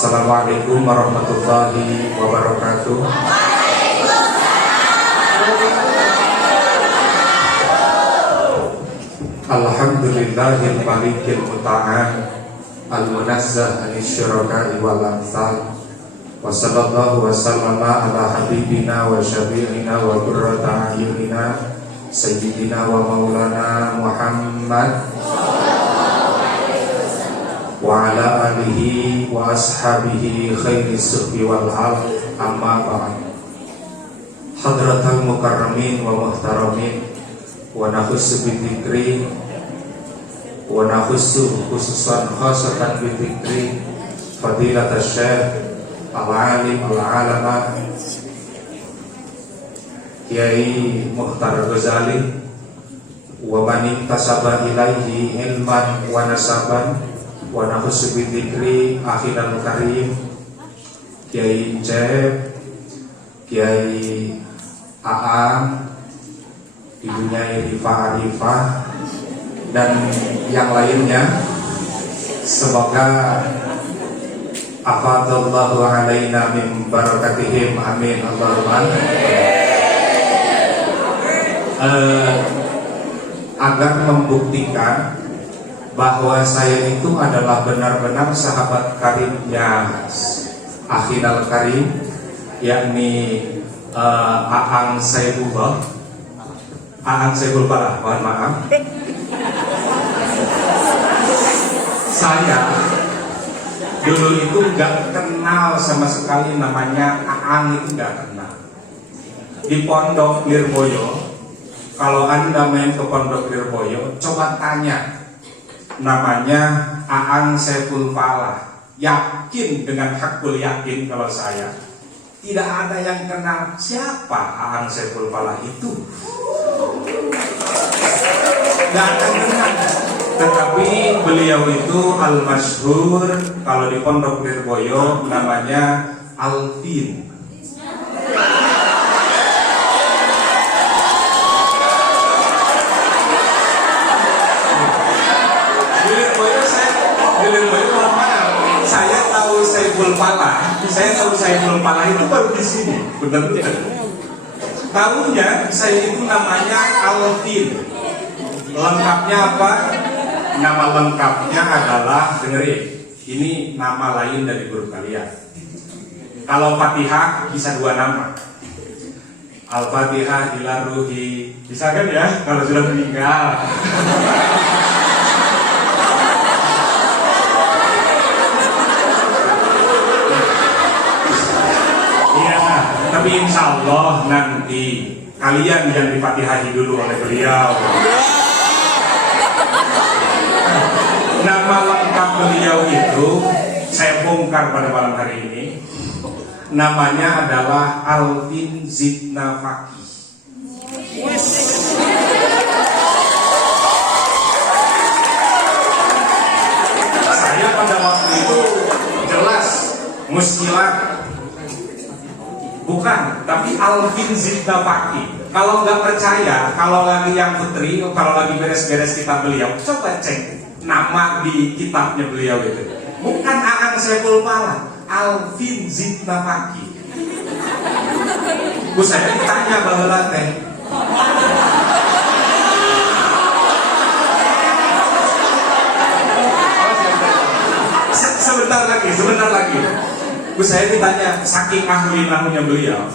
Assalamualaikum warahmatullahi wabarakatuh. Alhamdulillahil malikil muta'al al-munazzah anisyuraka'i wal amthal. Wa sallallahu wa sallama ala habibina wa syafi'ina wa qurrata a'yunina sayyidina wa maulana Muhammad wa ala alihi wa ashabihi khairis suhbi wal hal, amma ba'd. Hadratal mukarramin wa muhtaramin, wa nakhussu bidzikri wa nakhussu khususan khasatan bidzikri fadilatasy syekh al-alim al-alama Kiai Mukhtar Ghazali wa man intasaba ilaihi ilman wa nasaban, wa nakhussu bidzikri akhirul karim Kiai Cep, Kiai Aang, Ibunya Rifa Arifah, dan yang lainnya. Semoga afadallahu alaina min barakatihim, amin Allahumma. Agar membuktikan bahwa saya itu adalah benar-benar sahabat karibnya Akhirul Karim, yakni Aang Saifullah, Aang Saiful Falah, mohon maaf. Saya dulu itu gak kenal sama sekali namanya Aang, itu gak kenal. Di Pondok Lirboyo, kalau Anda main ke Pondok Lirboyo, coba tanya namanya Aang Saiful Falah. Yakin dengan hakul yakin kalau saya tidak ada yang kenal siapa Aang Saiful Falah itu. Gak ada kenal. Tetapi beliau itu al-masyhur kalau di Pondok Lirboyo namanya Alvin. Saya tahu Saiful Falah itu baru di sini, benar-benar. Tahunya saya itu namanya Alvin. Lengkapnya apa? Nama lengkapnya adalah, dengerin, ini nama lain dari guru kalian. Kalau Fatihah bisa dua nama. Al-Fatihah ila ruhi, bisa kan ya kalau sudah meninggal. Tapi insya Allah nanti kalian yang difatihahi dulu oleh beliau. Nama lengkap beliau itu saya bongkar pada malam hari ini. Namanya adalah Alvin Zidna Fakih. Saya pada waktu itu jelas muskilat. Bukan, tapi Alvin Zidna Fakih. Kalau nggak percaya, kalau lagi yang putri, kalau lagi beres-beres kitab beliau, coba cek nama di kitabnya beliau itu. Bukan Aang Saiful Falah, Alvin Zidna Fakih. Bu saya ditanya bahwa teh. Sebentar lagi. Saya ditanya saking ahli-ahlinya beliau.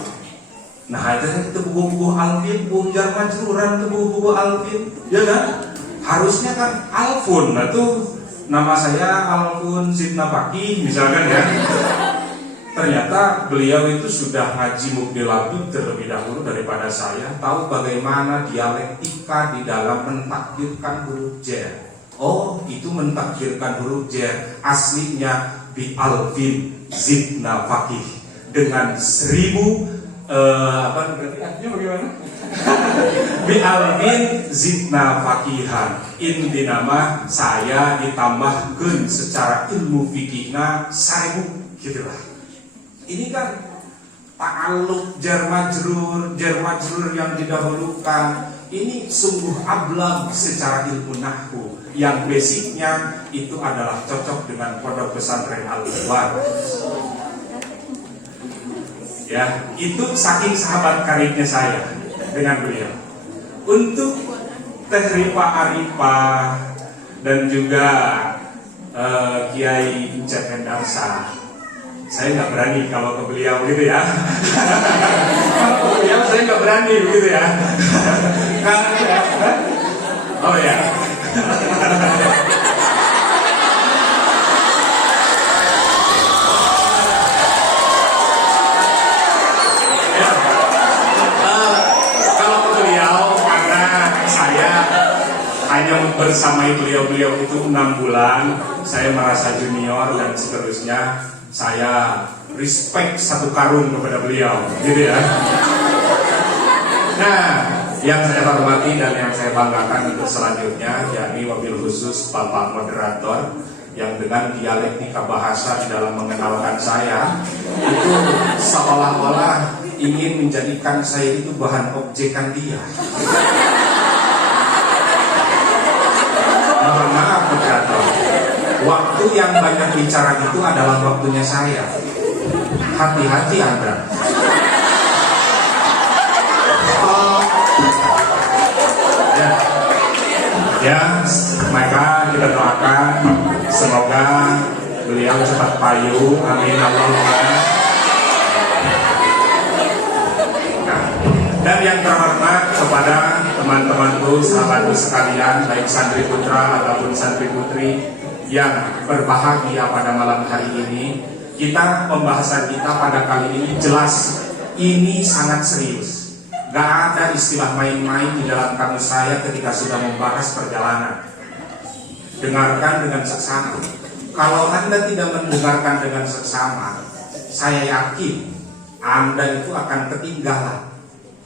Nah itu buku-buku Alvin, buku jar majruran, itu buku-buku Alvin, ya kan? Harusnya kan Alfun, nah tuh nama saya Alfun Zidna Fakih misalkan ya. Ternyata beliau itu sudah ngaji Mubdil Labib terlebih dahulu daripada saya, tahu bagaimana dialektika di dalam mentakdirkan huruf jar. Oh, itu mentakdirkan huruf jar aslinya bi Alvin Zidna Fakih dengan 1000 berarti artinya bagaimana? Bi Alvin Zidna Fakihan. Inti nama saya ditambahkan secara ilmu fikihna 1000 gitulah. Ini kan ta'alluq jar majrur yang didahulukan. Ini sungguh ablag secara ilmu nahwu. yang basicnya itu adalah cocok dengan Pondok Pesantren Al-Ikhwan. Ya, itu saking sahabat karibnya saya dengan beliau. Untuk Teh Rifa Arifah dan juga Kiai Encep Endarsa, saya nggak berani kalau ke beliau gitu ya. Kalau ke beliau saya nggak berani gitu ya. Oh ya. Kalau ke beliau karena saya hanya bersamai beliau-beliau itu 6 bulan, saya merasa junior dan seterusnya, saya respect 1 karung kepada beliau, gitu ya. Nah, yang saya hormati dan yang saya banggakan untuk selanjutnya, yakni wabil khusus Bapak Moderator yang dengan dialektika bahasa di dalam mengenalkan saya itu seolah-olah ingin menjadikan saya itu bahan objekan dia. Mohon maaf Moderator, waktu yang banyak bicara itu adalah waktunya saya. Hati-hati Anda. Ya, maka kita doakan semoga beliau cepat payu, amin Allahumma. Nah, dan yang terhormat kepada teman-temanku, sahabatku sekalian, baik santri putra ataupun santri putri yang berbahagia pada malam hari ini, pembahasan kita pada kali ini jelas ini sangat serius. Gak ada istilah main-main di dalam kamus saya ketika sudah membahas perjalanan. Dengarkan dengan seksama. Kalau Anda tidak mendengarkan dengan seksama, saya yakin Anda itu akan ketinggalan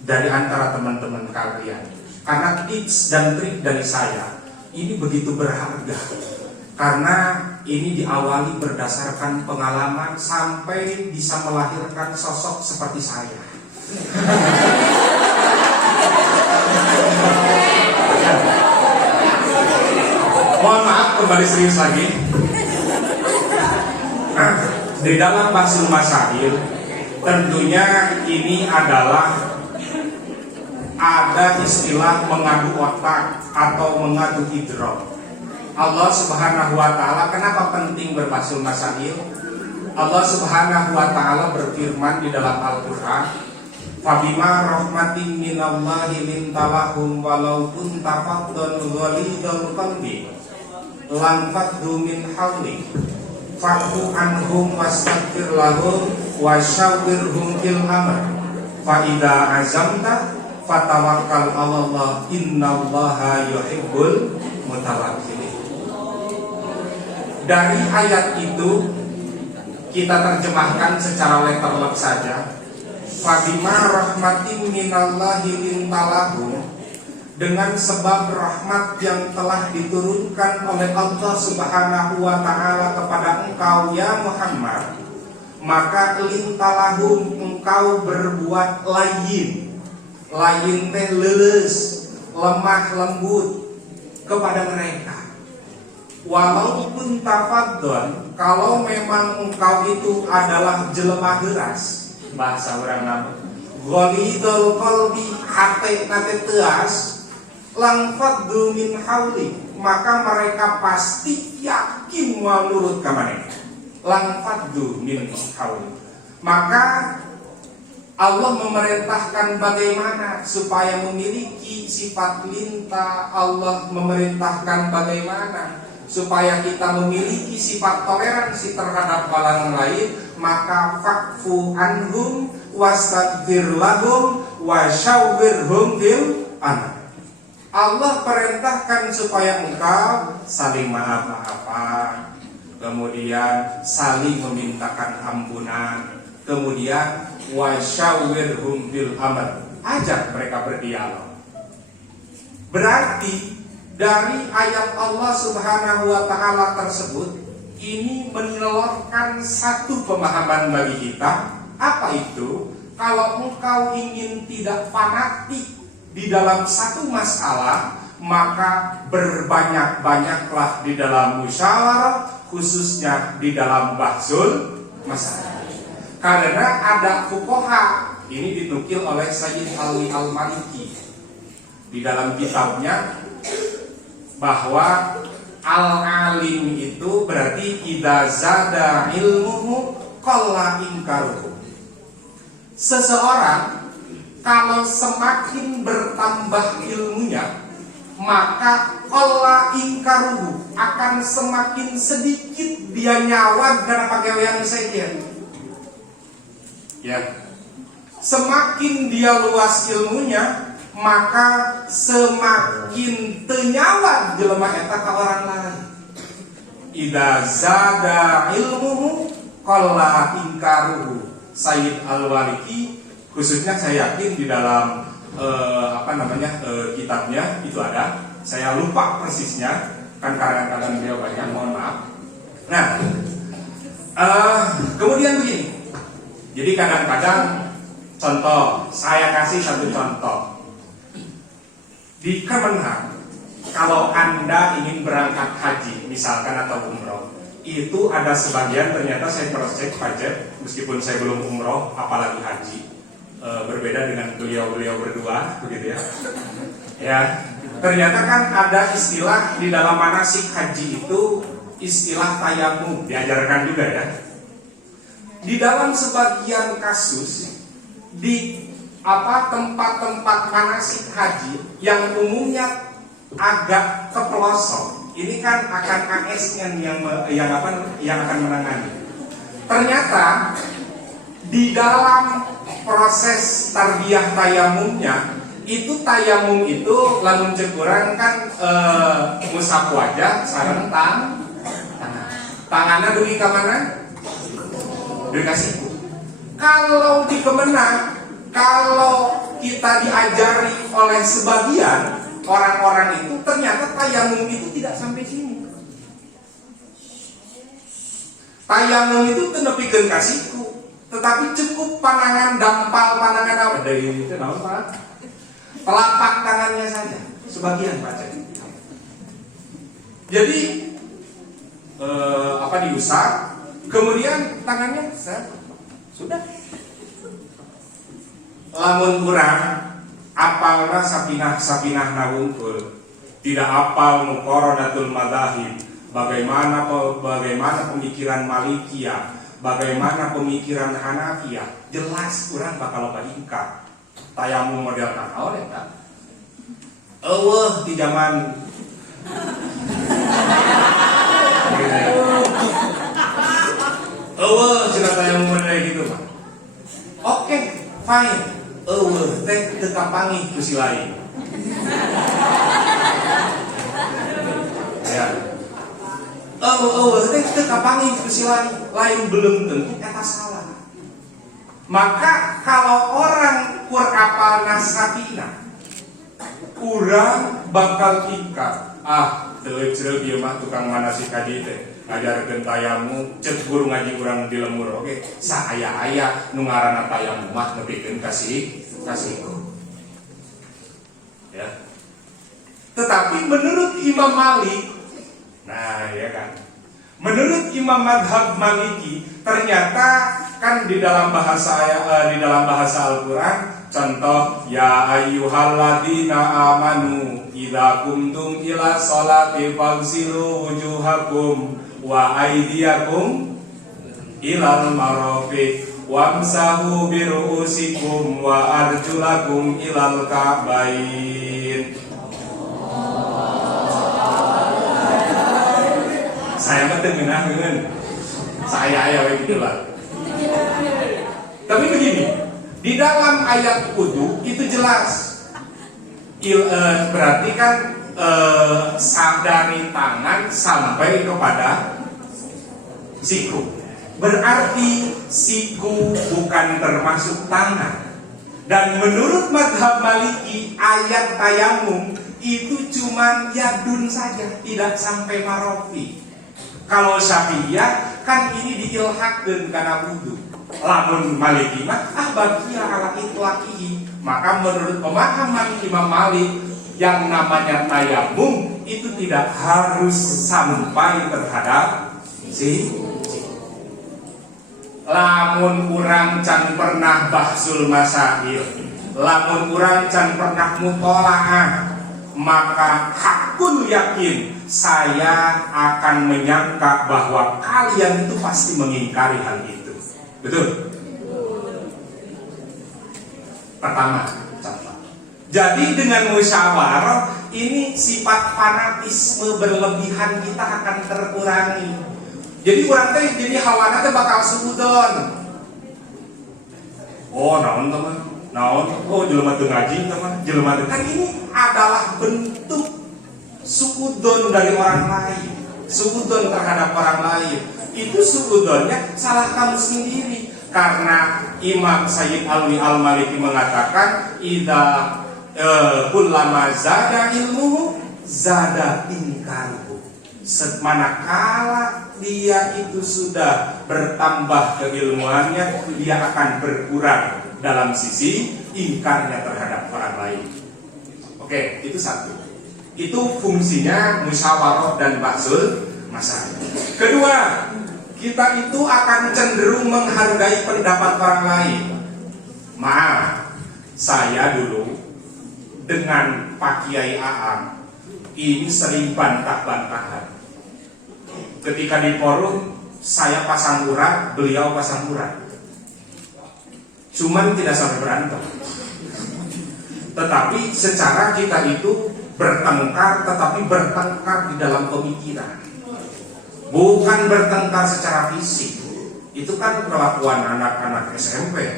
dari antara teman-teman kalian. Karena tips dan trik dari saya ini begitu berharga. Karena ini diawali berdasarkan pengalaman sampai bisa melahirkan sosok seperti saya. Mohon maaf, kembali serius lagi. Nah, di dalam Basul Masail tentunya ini adalah ada istilah mengadu otak atau mengadu idrok. Allah Subhanahu wa Ta'ala, kenapa penting berbasul Masail? Allah Subhanahu wa Ta'ala berfirman di dalam Al-Quran, Fabima rahmatin minallahi lintalahum walau kunta faddan ghalidal qalbi lam faddu min hawli fa'fu anhum wastaghfir lahum wasyawwirhum fil amr fa idza azamta fatawakkal 'alallah innallaha yuhibbul mutawakkilin. Dari ayat itu kita terjemahkan secara letterlock saja. Fabima rahmatin minallahi lintalahum, dengan sebab rahmat yang telah diturunkan oleh Allah Subhanahu wa Ta'ala kepada engkau ya Muhammad, maka lintalahum engkau berbuat layin teh leles, lemah lembut kepada mereka. Walaupun tafaddon, kalau memang engkau itu adalah jelema heuras, bahasa orang nama ghalidul qalbi, hate nate teas, lang faddu min hauli, maka mereka pasti yakin menurut kamane. Lang faddu min hauli, maka Allah memerintahkan bagaimana supaya memiliki sifat linta. Allah memerintahkan bagaimana supaya kita memiliki sifat toleransi terhadap orang lain, maka fa'fu anhum wastaghfir lahum wasyawwirhum fil amr. Allah perintahkan supaya engkau saling maaf-maafan, kemudian saling memintakan ampunan, kemudian wasyawwirhum fil amr, ajak mereka berdialog. Berarti dari ayat Allah Subhanahu wa Ta'ala tersebut ini menelurkan satu pemahaman bagi kita. Apa itu? Kalau engkau ingin tidak fanatik di dalam satu masalah, maka berbanyak-banyaklah di dalam musyawarah, khususnya di dalam bahsul masalah. Karena ada fuqaha, ini dinukil oleh Sayyid Ali Al-Maliki di dalam kitabnya, bahwa al-alim itu berarti idza zada ilmuhu qalla inkaruhu. Seseorang kalau semakin bertambah ilmunya, maka qalla inkaruhu, akan semakin sedikit dia nyawad karena pakai yang saya. Ya. Semakin dia luas ilmunya, maka semakin tenyawat jelema eta ka orang lain. Idza zada ilmuhu qalla inkaruhu. Sayyid Al-Waliki, khususnya saya yakin di dalam kitabnya itu ada. Saya lupa persisnya, kan kadang-kadang beliau banyak, mohon maaf. Nah, kemudian begini. Jadi kadang-kadang, contoh, saya kasih satu contoh. Di Kemenhan, kalau Anda ingin berangkat haji, misalkan atau umroh, itu ada sebagian, ternyata saya cross-check pajak, meskipun saya belum umroh, apalagi haji. Berbeda dengan beliau-beliau berdua, begitu ya. Ya, ternyata kan ada istilah di dalam manasik haji itu, istilah tayamum, diajarkan juga ya. Di dalam sebagian kasus, di tempat-tempat manasik haji yang umumnya agak ke pelosok, ini kan akan AS-nya yang akan menangani. Ternyata di dalam proses tarbiyah tayamumnya, itu tayamum itu lamun cekurang kan musap wajah sareng tangannya dugi ke mana? Dugi ka siku. Kalau di Kemenang, kalau kita diajari oleh sebagian orang-orang itu, ternyata tayamum itu tidak sampai sini. Tayamum itu tenepikeun ka siku, tetapi cukup panangan dampal, panangan apa dari itu naon Pak? Telapak tangannya saja, sebagian Pak. Jadi diusap, kemudian tangannya sudah. Lamun kurang apalna sapinah nawungkul, tidak apal muqaranatul madzahib, bagaimana pemikiran Malikiyah, bagaimana pemikiran Hanafiyah, jelas kurang bakal loba ingkar. Tayamum model kanaon eta? Eueuh di zaman cenah tayamum model gitu Pak. Oke, fine. Teh teu kapanggih ku si lain. Ya. Teh teu kapanggih ku si lain belum tentu eta salah. Maka kalau orang kur apal nasabina, urang bakal ikat. Teu ceureuh ieu mah tukang manasik haji teh. Ngajarkeun tayamum, cek guru ngaji urang di lembur oge. Saaya-aya nu ngaranna tayamum mah nepikeun kasih. Ya. Tetapi menurut Imam Malik, nah ya kan. Menurut Imam Madhab Maliki, ternyata kan di dalam bahasa Al-Qur'an, contoh ya ayyuhalladzina amanu idza kumtum ila sholati faghsilu wujuhakum wa aydiyakum ilal marafiq wamsahu biru'usikum wa arjulakum ilal ka'bain. Saya mah teu ngeunaheun. Saya aya we kitu lah. Tapi begini, di dalam ayat wudu itu jelas. Berarti kan dari tangan sampai kepada siku. Berarti siku bukan termasuk tangan. Dan menurut madhab Maliki, ayat tayamum itu cuman yadun saja, tidak sampai marofi. Kalau Syafi'iyah kan ini diilhaqkeun kana wudu. Lamun Maliki mah bagiya ala itlaqihi. Maka menurut pemahaman Imam Malik, yang namanya tayamum itu tidak harus sampai terhadap si lamun urang can pernah bahsul masail, lamun urang can pernah mutolaah, maka hakun yakin saya akan menyangka bahwa kalian itu pasti mengingkari hal itu. Betul? Pertama, contoh. Jadi dengan musyawarah ini sifat fanatisme berlebihan kita akan terkurangi. Jadi kurang teh jadi hawana teh bakal suudon. Oh, naon teman? Naon? Oh, jelema teu ngaji teman. Jelema teh kan ini adalah bentuk suudon dari orang lain. Suudon terhadap orang lain. Itu suudonnya salah kamu sendiri. Karena Imam Sayyid Alwi Al-Maliki mengatakan idza kullama zada ilmu zada inkaruhu. Manakala dia itu sudah bertambah keilmuannya, dia akan berkurang dalam sisi ingkarnya terhadap orang lain. Oke, itu satu. Itu fungsinya musyawarah dan bahsul masalah. Kedua, kita itu akan cenderung menghargai pendapat orang lain. Maaf, saya dulu dengan Pak Kiai Aang ini sering bantah-bantahan. Ketika di forum, saya pasang urat, beliau pasang urat. Cuman tidak sampai berantem. Tetapi secara kita itu bertengkar, tetapi bertengkar di dalam pemikiran. Bukan bertengkar secara fisik. Itu kan perlakuan anak-anak SMP.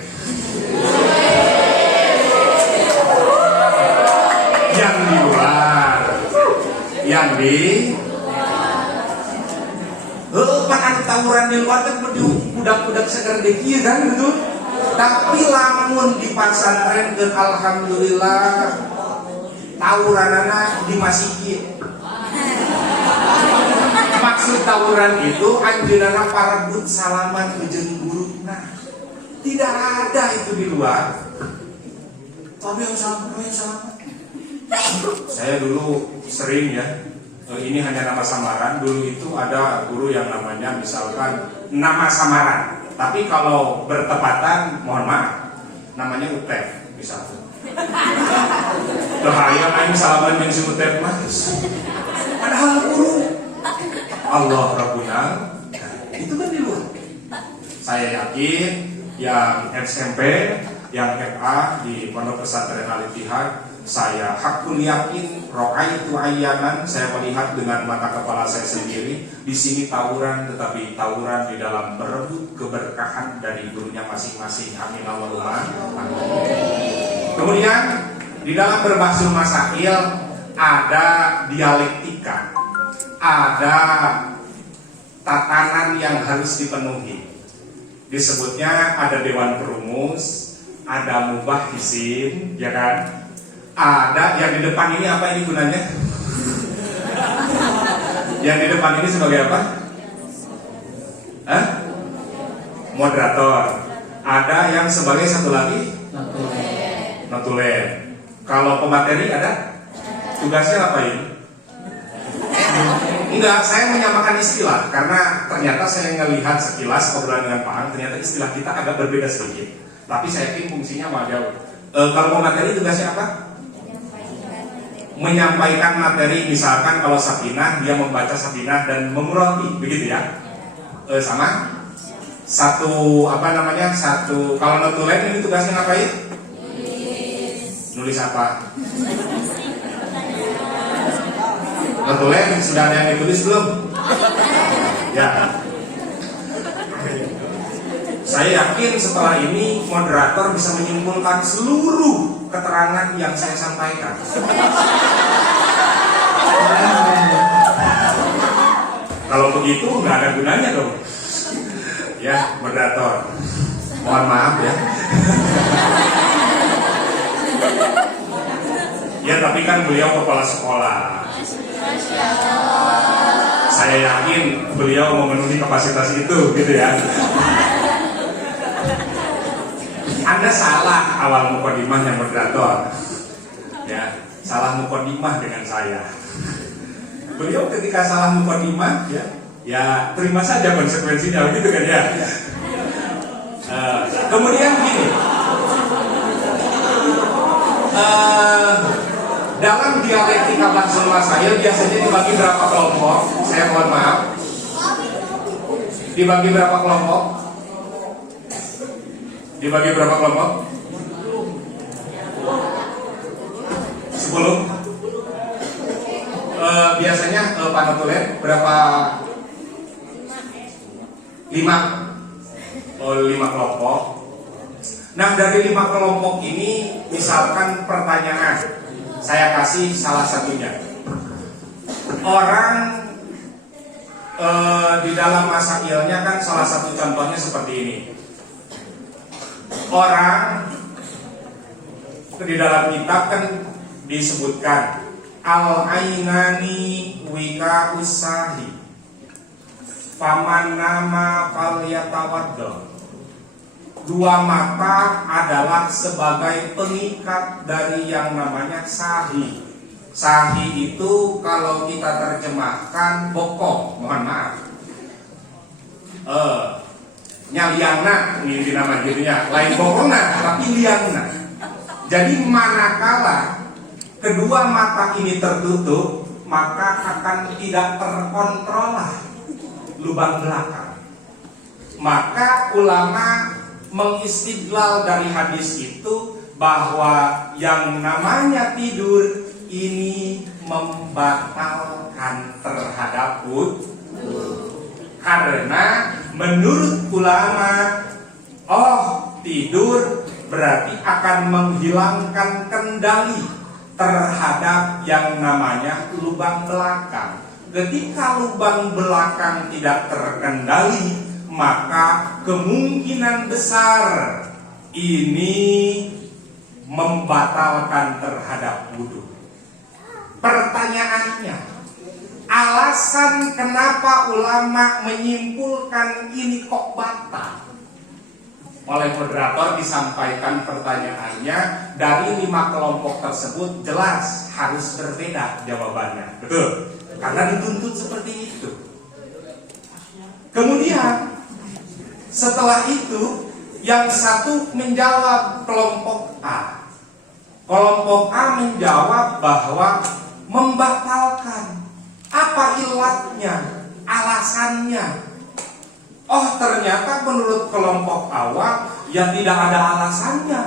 Yang di luar, yang di pan tawuran di luar kan budak-budak seger deki kan gitu. Tapi lamun di pesantren ke alhamdulillah tawuranana dimasikin. Maksud tawuran itu anjeunana parebut salaman jeung guruna. Tidak ada itu di luar. Tapi yang sama. Saya dulu sering ya, ini hanya nama samaran. Dulu itu ada guru yang namanya misalkan nama samaran, tapi kalau bertepatan mohon maaf namanya Utep misalkan. Bahaya main salaman yang si Utep mas. Padahal guru Allah Rabbuna, itu kan di luar. Saya yakin yang SMP, yang FA di Pondok Pesantren Al-Ittihad, saya hakul yakin ro'aitu ayyanan, saya melihat dengan mata kepala saya sendiri di sini tawuran, tetapi tawuran di dalam berebut keberkahan dari gurunya masing-masing. Amin Allahumma amin. Kemudian di dalam berbahsul masail ada dialektika, ada tatanan yang harus dipenuhi. Disebutnya ada dewan perumus, ada mubahisin, ya kan? Ada yang di depan ini apa ini gunanya? Yang di depan ini sebagai apa? Moderator. Ada yang sebagai satu lagi? Notulen. Kalau pemateri ada? Tugasnya apa ini? Enggak, saya menyamakan istilah karena ternyata saya melihat sekilas obrolan dengan Pak Ang, ternyata istilah kita agak berbeda sedikit. Tapi saya yakin fungsinya mah jauh. Kalau pemateri tugasnya apa? Menyampaikan materi, misalkan kalau Sakinah dia membaca Sakinah dan memurati, begitu ya? Sama satu apa namanya? Satu kalau notulen ini tugasnya ngapain? Nulis apa? Notulen sudah ada yang ditulis belum? Ya. Saya yakin setelah ini moderator bisa menyimpulkan seluruh keterangan yang saya sampaikan. Kalau begitu nggak ada gunanya dong. Ya, moderator. Mohon maaf ya. Ya, tapi kan beliau kepala sekolah. Saya yakin beliau memenuhi kapasitas itu, gitu ya. Anda salah awal mukadimahnya moderator. Ya, salah mukodimah dengan saya. Beliau ketika salah mukodimah, ya terima saja konsekuensinya, begitu kan ya. Kemudian gini, dalam dialektika bahasa saya biasanya dibagi berapa kelompok? Saya mohon maaf. Dibagi berapa kelompok? Dibagi berapa kelompok? 10. Biasanya Pak Notulen berapa? 5. Oh, 5 kelompok. Nah, dari 5 kelompok ini, misalkan pertanyaan, saya kasih salah satunya. Orang di dalam masailnya kan salah satu contohnya seperti ini. Orang di dalam kitab kan disebutkan al-ainani wika usahi faman nama falyatawaddo. Dua mata adalah sebagai pengikat dari yang namanya sahi. Sahi itu kalau kita terjemahkan bokong, mohon maaf. Nyaliangna ini nama jadinya, lain bokongna tapi liangna. Jadi manakala kedua mata ini tertutup, maka akan tidak terkontrol lubang belakang. Maka ulama mengistidlal dari hadis itu bahwa yang namanya tidur ini membatalkan terhadap wudu. Karena menurut ulama, tidur berarti akan menghilangkan kendali terhadap yang namanya lubang belakang. Ketika lubang belakang tidak terkendali, maka kemungkinan besar ini membatalkan terhadap wudu. Pertanyaannya, alasan kenapa ulama menyimpulkan ini kok batal? Oleh moderator disampaikan pertanyaannya, dari 5 kelompok tersebut jelas harus berbeda jawabannya. Betul? Karena dituntut seperti itu. Kemudian setelah itu, yang satu menjawab kelompok A. Kelompok A menjawab bahwa membatalkan. Apa ilatnya? Alasannya? Ternyata menurut kelompok awal ya tidak ada alasannya.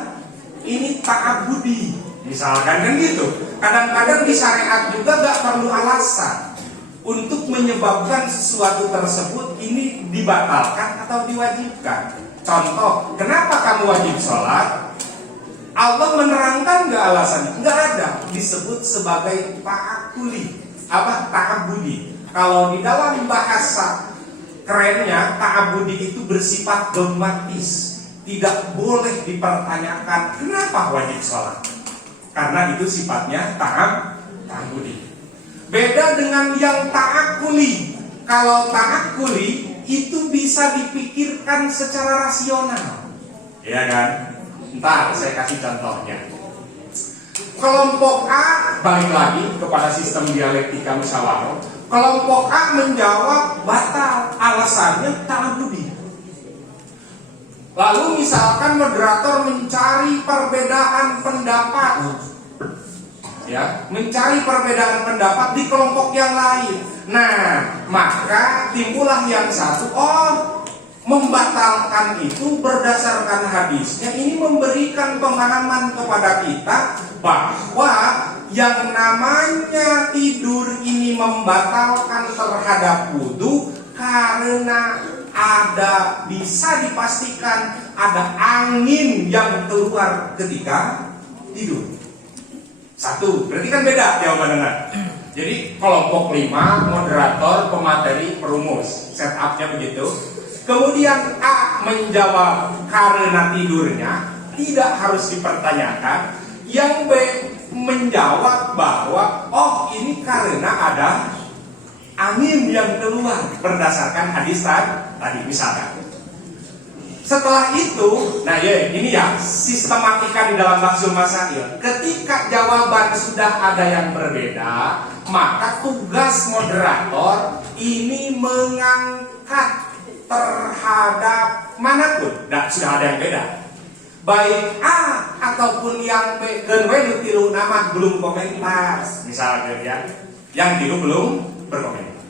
Ini ta'abudi. Misalkan kan gitu. Kadang-kadang di syariat juga gak perlu alasan untuk menyebabkan sesuatu tersebut ini dibatalkan atau diwajibkan. Contoh, kenapa kamu wajib sholat? Allah menerangkan nggak alasannya? Nggak ada. Disebut sebagai ta'akuli. Ta'abudi. Kalau di dalam bahasa kerennya, ta'abudi itu bersifat dogmatis. Tidak boleh dipertanyakan kenapa wajib sholat. Karena itu sifatnya ta'abudi. Beda dengan yang ta'akuli. Kalau ta'akuli itu bisa dipikirkan secara rasional. Iya kan? Ntar saya kasih contohnya. Kelompok A, balik lagi kepada sistem dialektika musyawarah. Kelompok A menjawab batal. Alasannya ta'abudi. Lalu misalkan moderator mencari perbedaan pendapat, mencari perbedaan pendapat di kelompok yang lain. Nah, maka timbullah yang satu, membatalkan itu berdasarkan hadisnya. Ini memberikan pemahaman kepada kita bahwa yang namanya tidur ini membatalkan terhadap wudu karena bisa dipastikan ada angin yang keluar ketika tidur. Satu, berarti kan beda jawabannya. Jadi kelompok 5, moderator, pemateri, perumus, setupnya begitu. Kemudian A menjawab karena tidurnya, tidak harus dipertanyakan. Yang B menjawab bahwa ini karena ada angin yang keluar berdasarkan hadis tadi misalkan. Setelah itu, nah ya ini ya sistematika di dalam Bahsul Masail. Ketika jawaban sudah ada yang berbeda, maka tugas moderator ini mengangkat terhadap manapun. Nah, sudah ada yang beda. Baik A ataupun yang B, genwe tilu nama belum komentar, misalnya ya, yang tilu belum berkomentar.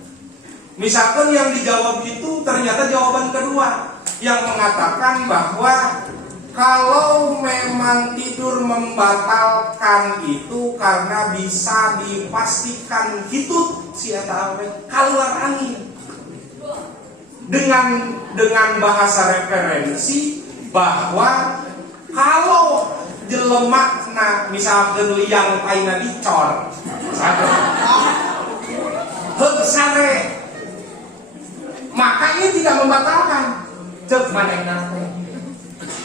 Misalkan yang dijawab itu ternyata jawaban kedua yang mengatakan bahwa kalau memang tidur membatalkan itu karena bisa dipastikan hitut si eta keluar angin. Dengan bahasa referensi bahwa kalau jelema misalkan liang aina dicor heug sare, maka ini tidak membatalkan cek manehna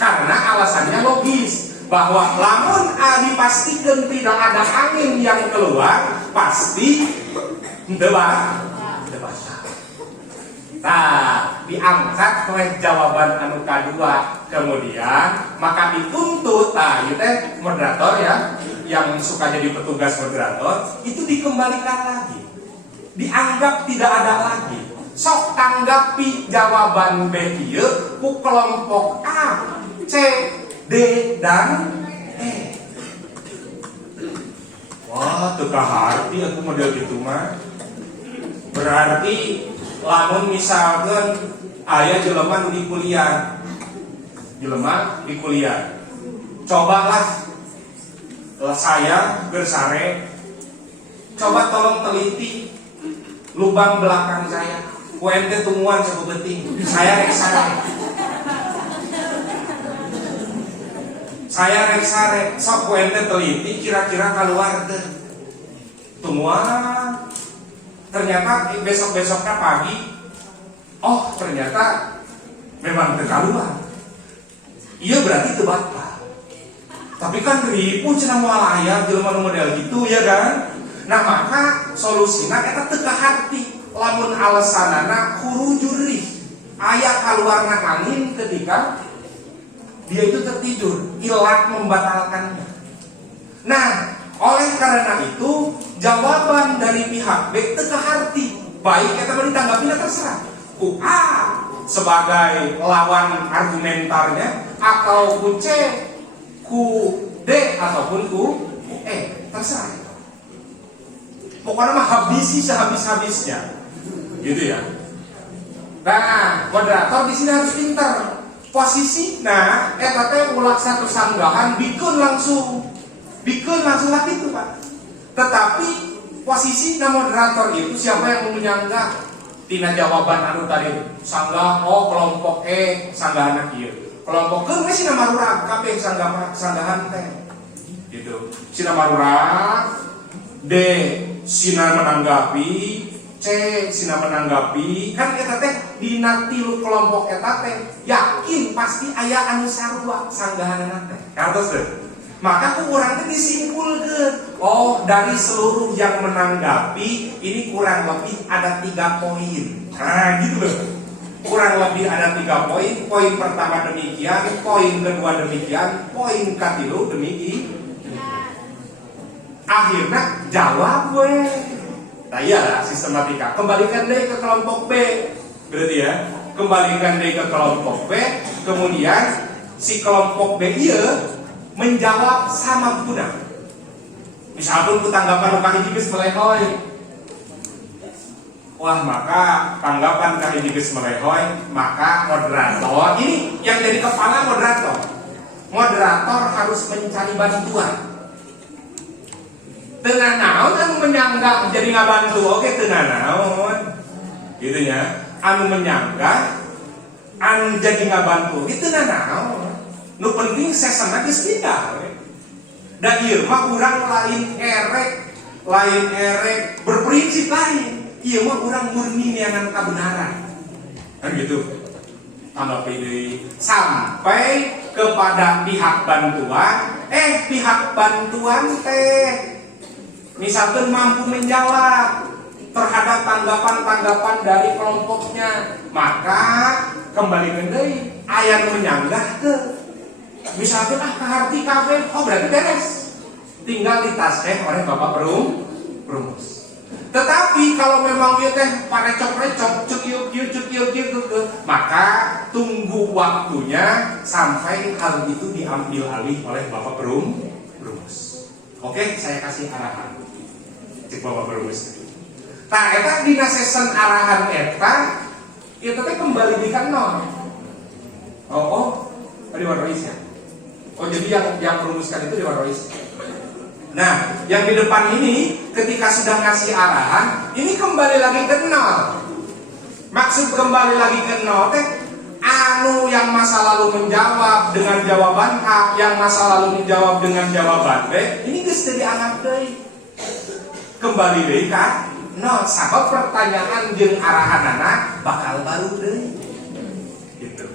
karena alasannya logis bahwa lamun dipastikan tidak ada angin yang keluar pasti debat. Nah, diangkat oleh jawaban anu kedua, kemudian maka dituntut, nah itu moderator ya, yang suka jadi petugas moderator itu dikembalikan lagi, dianggap tidak ada lagi. Sok tanggapi jawaban B ieu ku kelompok A, C, D dan E. Wah, teu kaharti atuh model kitu mah. Berarti lamun misalkan aya jelema nu di kuliah. Jelema di kuliah. Cobalah saya bersare, coba tolong teliti lubang belakang saya. UMT tumuan sebebeting, saya rek sare, sok UMT teliti kira-kira keluar teh tumuan. Ternyata besok-besoknya pagi, oh ternyata memang terkeluar. Iya berarti tebatal. Tapi kan ribu cenah moal aya jelema model gitu ya kan. Nah maka solusina eta teu kahati. Lamun alasanana huru jurih aya kaluarna angin ketika dia itu tertidur, ilat membatalkannya. Nah, oleh karena itu jawaban dari pihak B teu kaharti, baik eta mah ditanggapina terserah. Ku A sebagai lawan argumentarnya atau ku C, ku D ataupun ku E, terserah. Pokoknya mah habisi sehabis-habisnya. Gitu ya. Nah, moderator di sini harus pintar. Posisi, nah, eta teh ulah satu sanggahan bikeun langsung lah gitu Pak. Tetapi posisi moderator itu siapa yang menyanggah tina jawaban anu tadi sanggah, oh kelompok E sanggahan kieu. Kelompok G sih nama rurag kabeh sanggahan teh. Gitu. Sina marurag, D sina menanggapi, C sina menanggapi, kan eta teh dina tilu kelompok eta teh yakin pasti aya anu sarua sanggahanna teh. Kartos teh. Maka ku urang teh disimpulkeun, oh dari seluruh yang menanggapi ini kurang lebih ada 3 poin. Nah, gitu loh. Kurang lebih ada 3 poin. Poin pertama demikian, poin kedua demikian, poin katilu demikian. Akhirnya jawab we. Nah iya sistematika. Kembalikan deh ke kelompok B. Berarti ya, kembalikan deh ke kelompok B. Kemudian si kelompok B iya menjawab sama guna. Misalkan ku tanggapan kaki jigis melehoy. Wah maka tanggapan kaki jigis melehoy, maka moderator ini yang jadi kepala moderator. Moderator harus mencari bantuan. Dengan naon anu menyanggah jadi ngabantu oke dengan naon gitu ya, anu menyanggah anu jadi ngabantu itu dengan naon nu penting sesana geus pindah da ieu mah urang lain erek berprinsip lain, ieu mah urang murni neangan kebenaran kan gitu. Tambah deui sampai kepada pihak bantuan, pihak bantuan teh misalkan mampu menjawab terhadap tanggapan-tanggapan dari kelompoknya. Maka kembali ke deui aya nu nyanggah teu. Misalkan kaharti kabeh, oh berarti beres. Tinggal ditasih oleh Bapak Perumus. Tetapi kalau memang ieu teh parecok-recok, cekiuk-kiuk, maka tunggu waktunya sampai hal itu diambil alih oleh Bapak Perumus. Oke, saya kasih arahan. Cek Bapak Perumus. Nah, eta dina season arahan eta ieu teh kembali di nol. Dewan Rois ya. Oh, jadi yang merumuskan itu Dewan Rois. Nah, yang di depan ini ketika sudah ngasih arahan, ini kembali lagi ke nol. Maksud kembali lagi ke nol teh anu yang masa lalu menjawab dengan jawaban A, yang masa lalu menjawab dengan jawaban B, ini geus teu dianggap deui. Kembali deui ka nol. Sabab pertanyaan jeung arahanana bakal baru deui. Gitu.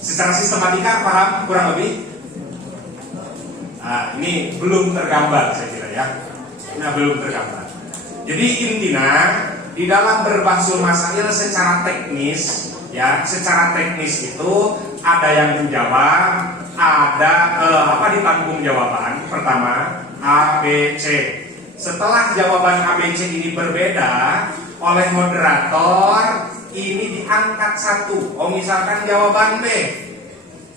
Secara sistematika paham kurang lebih? Nah, ini belum tergambar saya kira ya. Nah, belum tergambar. Jadi intinya di dalam berbahsul masail secara teknis, ya, secara teknis itu ada yang menjawab, ada ditanggung jawaban. Pertama A, B, C. Setelah jawaban A, B, C ini berbeda oleh moderator, ini diangkat satu. Oh, misalkan jawaban B.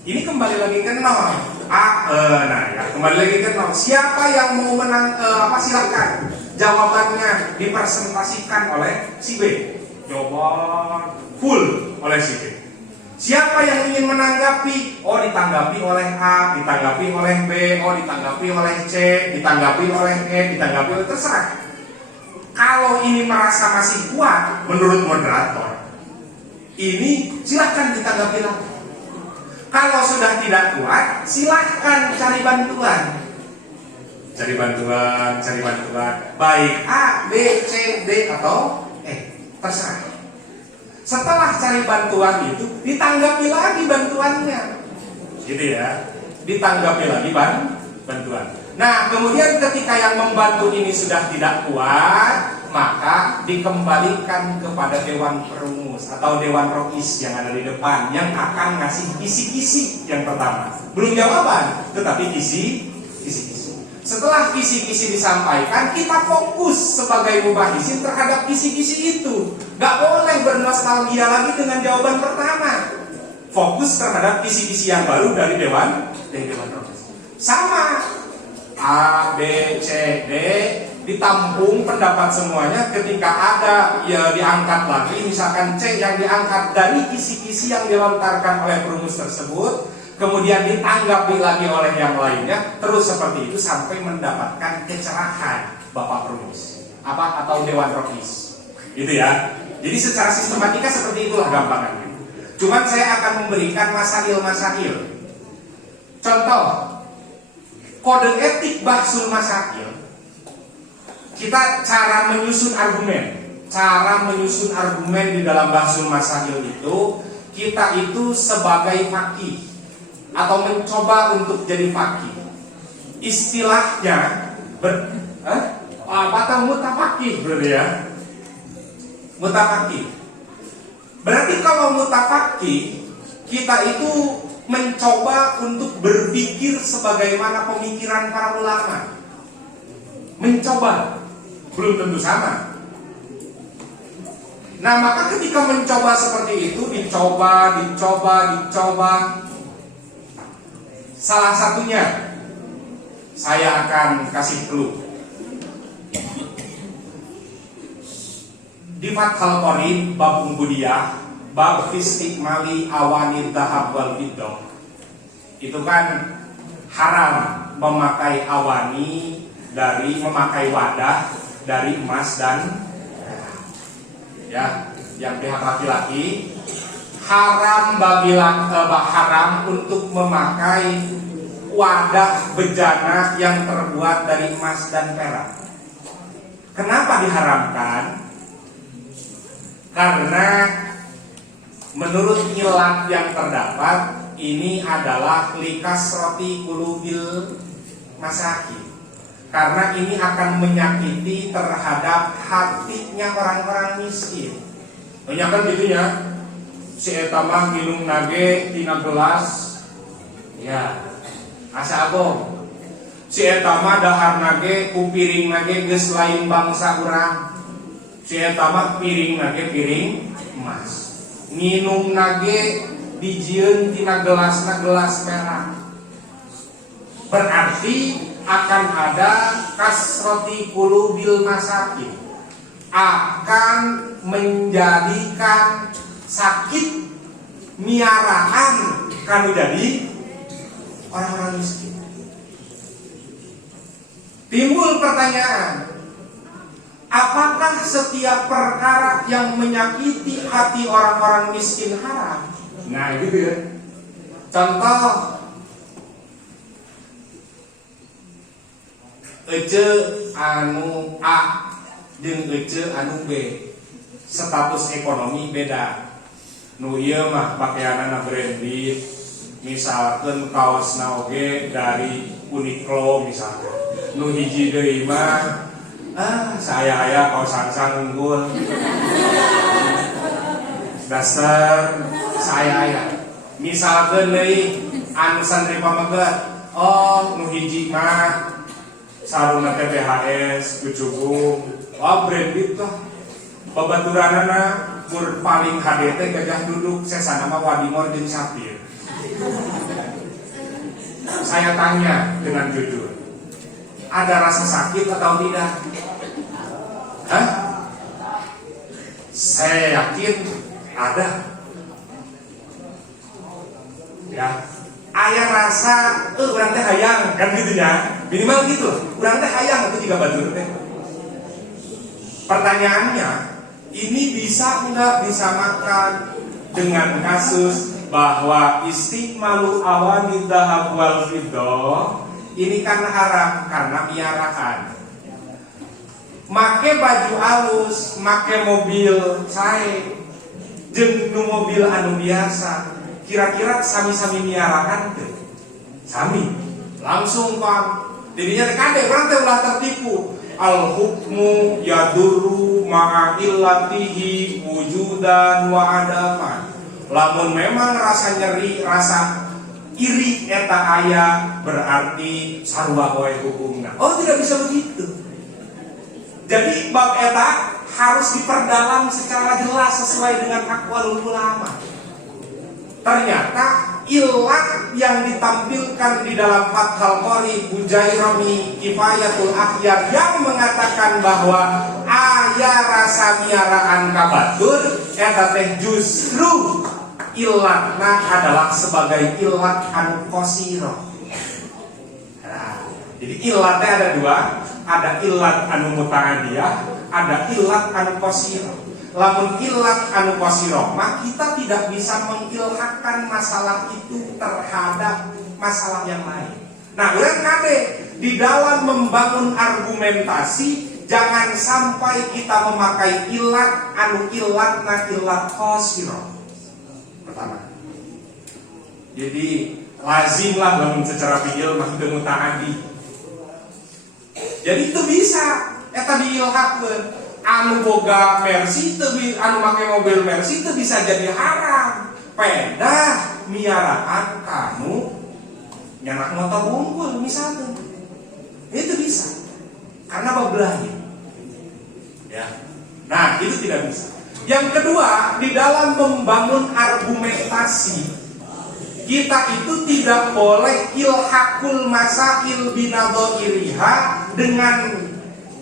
Ini kembali lagi ke nol. Kembali lagi ke nol. Siapa yang mau menang? Silakan. Jawabannya dipresentasikan oleh si B. Jawaban full oleh si B. Siapa yang ingin menanggapi? Oh, ditanggapi oleh A, ditanggapi oleh B, oh ditanggapi oleh C, ditanggapi oleh E, ditanggapi oleh terserah. Kalau ini merasa masih kuat menurut moderator, ini silakan ditanggapi lagi. Kalau sudah tidak kuat, silahkan cari bantuan. Cari bantuan. Baik A, B, C, D atau E, terserah. Setelah cari bantuan itu, ditanggapi lagi bantuannya. Gitu ya. Ditanggapi lagi bantuan. Nah, kemudian ketika yang membantu ini sudah tidak kuat, maka dikembalikan kepada Dewan Perumus atau Dewan Rois yang ada di depan, yang akan ngasih kisi-kisi yang pertama. Belum jawaban, tetapi kisi-kisi. Setelah kisi-kisi disampaikan, kita fokus sebagai mubahisin terhadap kisi-kisi itu. Gak boleh bernostalgia lagi dengan jawaban pertama. Fokus terhadap kisi-kisi yang baru dari Dewan Rois. Sama A, B, C, D ditampung pendapat semuanya. Ketika ada ya diangkat lagi, misalkan C yang diangkat dari kisi-kisi yang dilontarkan oleh perumus tersebut, kemudian ditanggapi lagi oleh yang lainnya, terus seperti itu sampai mendapatkan kecerahan Bapak Perumus atau Dewan Rois. Gitu ya. Jadi secara sistematika seperti itulah gampangannya. Cuman saya akan memberikan masail-masail. Contoh, kode etik bahsul masail. Kita cara menyusun argumen di dalam bahsul masail itu, kita itu sebagai faqih atau mencoba untuk jadi faqih. Istilahnya mutafaqih berarti ya. Mutafaqih. Berarti kalau mutafaqih, kita itu mencoba untuk berpikir sebagaimana pemikiran para ulama. Mencoba, belum tentu sama. Nah, maka ketika mencoba seperti itu, dicoba. Salah satunya saya akan kasih clue. Di Fathul Qorib bab Ubudiyah, bab fistikmali awanid dhahab wal fiddah. Itu kan haram memakai awani memakai wadah dari emas dan perak. Ya, yang pihak laki-laki haram haram untuk memakai wadah bejana yang terbuat dari emas dan perak. Kenapa diharamkan? Karena menurut ilat yang terdapat, ini adalah likasroti kulubil masakin. karena ini akan menyakiti terhadap hatinya orang-orang miskin. Banyak kan gitunya, si eta mah minum nage tina gelas, ya asa abong. Si eta mah dahar nage ku piring nage geus lain bangsa urang. Si eta mah piring nage piring emas. Minum nage dijieun tina gelasna gelas perak. Berarti akan ada kasroti qulubil masakin, akan menjadikan sakit miaraan kanu jadi orang-orang miskin. Timbul pertanyaan, apakah setiap perkara yang menyakiti hati orang-orang miskin haram? Nah gitu ya. Contoh, ece anu A jeung ece anu B, status ekonomi beda. Nu ieu mah pakaianana branded, misalkan kaosna oge dari Uniqlo misalkan. Nu hiji deui mah saya aya kaos sangsang unggul. Dasar saya aya. Misalkan deui anu santri pamageut, oh nu hiji mah saruna TPHS, Kucubung, branded lah. Babaturanana mur paling HDT gajah duduk, sesana mah Wadimor jeung Sapir. Saya tanya dengan jujur, ada rasa sakit atau tidak? Hah? Saya yakin ada. Ya. Aya rasa, urang teh hayang kan gitu ya. Minimal gitu. Urang teh hayang itu juga batur teh. Pertanyaannya, ini bisa enggak disamakan dengan kasus bahwa istikmalu awani dzahab wal fiddah ini kan haram karena miaraan. Make baju alus, make mobil sae, jeung nu mobil anu biasa. Kira-kira sami-sami miaraan teh? Sami. Langsung kan. Dirinya kade urang teh ulah tertipu. Al hukmu yadurru ma'a illatihi wujudan wa adaman. Lamun memang rasa nyeri, rasa iri eta aya berarti sarua wae hukumna. Oh, tidak bisa begitu. Jadi bab eta harus diperdalam secara jelas sesuai dengan aqwalul ulama. Ternyata ilat yang ditampilkan di dalam Fathul Qori Bujairami Kifayatul Akhyar yang mengatakan bahwa aya rasa miaraan kabatur eta teh justru ilatna adalah sebagai ilat anu qasira. Nah, jadi ilatnya ada dua, ada ilat anu muta'adiyah, ada ilat anu qasira. Lamun ilat anu qasira, maka kita tidak bisa mengilhakan masalah itu terhadap masalah yang lain. Nah, urang kade di dalam membangun argumentasi jangan sampai kita memakai ilat anu ilatna ilat qasira. Pertama. Jadi lazimlah bangun secara fikih maksudna muta'addi. Jadi itu bisa eta diilhakeun. Anu boga Mercy teu anu make mobil Mercy teu bisa jadi haram. Pedah miaraan kamu nyanak motor unggul misalnya. Itu bisa. Karena babelahi. Ya. Nah, itu tidak bisa. Yang kedua, di dalam membangun argumentasi, kita itu tidak boleh ilhaqul masail binadhiriha dengan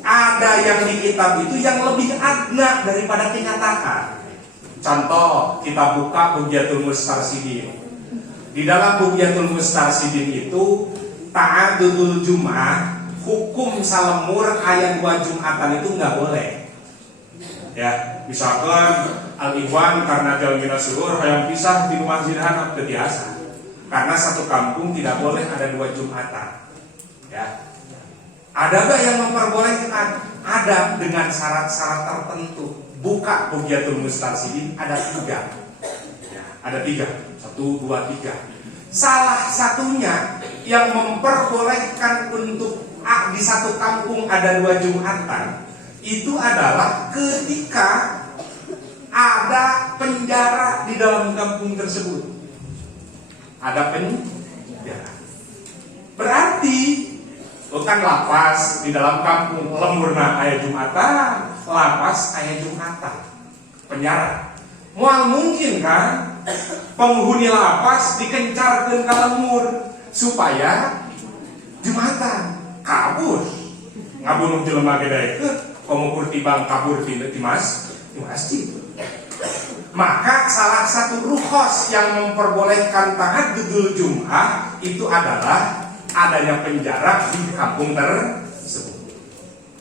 ada yang di kitab itu yang lebih adna daripada kenyataan. Contoh, kita buka Bughyatul Mustarsyidin. Di dalam Bughyatul Mustarsyidin itu ta'adudul Jum'ah, hukum salemur ayat 2 Jumatan itu nggak boleh. Ya, misalkan al-ikhwan karena jalmina suhur yang pisah di masjid hanaf biasa. Karena satu kampung tidak boleh ada 2 Jumatan. Ya. Ada gak yang memperbolehkan? Ada dengan syarat-syarat tertentu. Buka Bughyatul Mustarsyidin ada 3. Ya, ada 3. 1, 2, 3. Salah satunya yang memperbolehkan untuk di satu kampung ada 2 Jumatan, itu adalah ketika ada penjara di dalam kampung tersebut. Ada penjara. Berarti bukan lapas di dalam kampung lemurna aya Jumatan, lapas aya Jumatan. Penjara. Moal mungkin kan penghuni lapas dikencarkeun ka lemur supaya Jumatan kabur. Ngabunuh jelema gede komo kurtibang kabur di masjid. Maka salah satu rukhos yang memperbolehkan tahajudul Jumat itu adalah adanya penjara di kampung tersebut.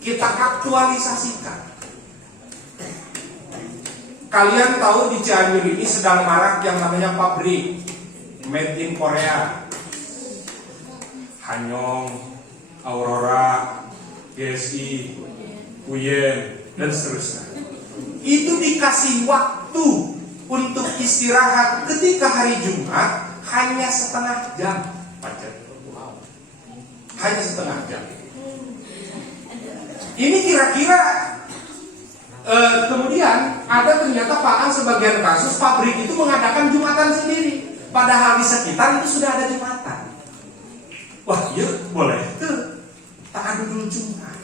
Kita aktualisasikan. Kalian tahu di Cianjur ini sedang marak yang namanya pabrik made in Korea. Hanyong, Aurora, GSI, Puyen, dan seterusnya. Itu dikasih waktu untuk istirahat ketika hari Jumat hanya setengah jam. Hanya setengah jam. Ini kira-kira kemudian ada ternyata Pak sebagian kasus pabrik itu mengadakan Jumatan sendiri, padahal di sekitar itu sudah ada Jumatan. Wah, iya boleh tuh tahajudul Jumat.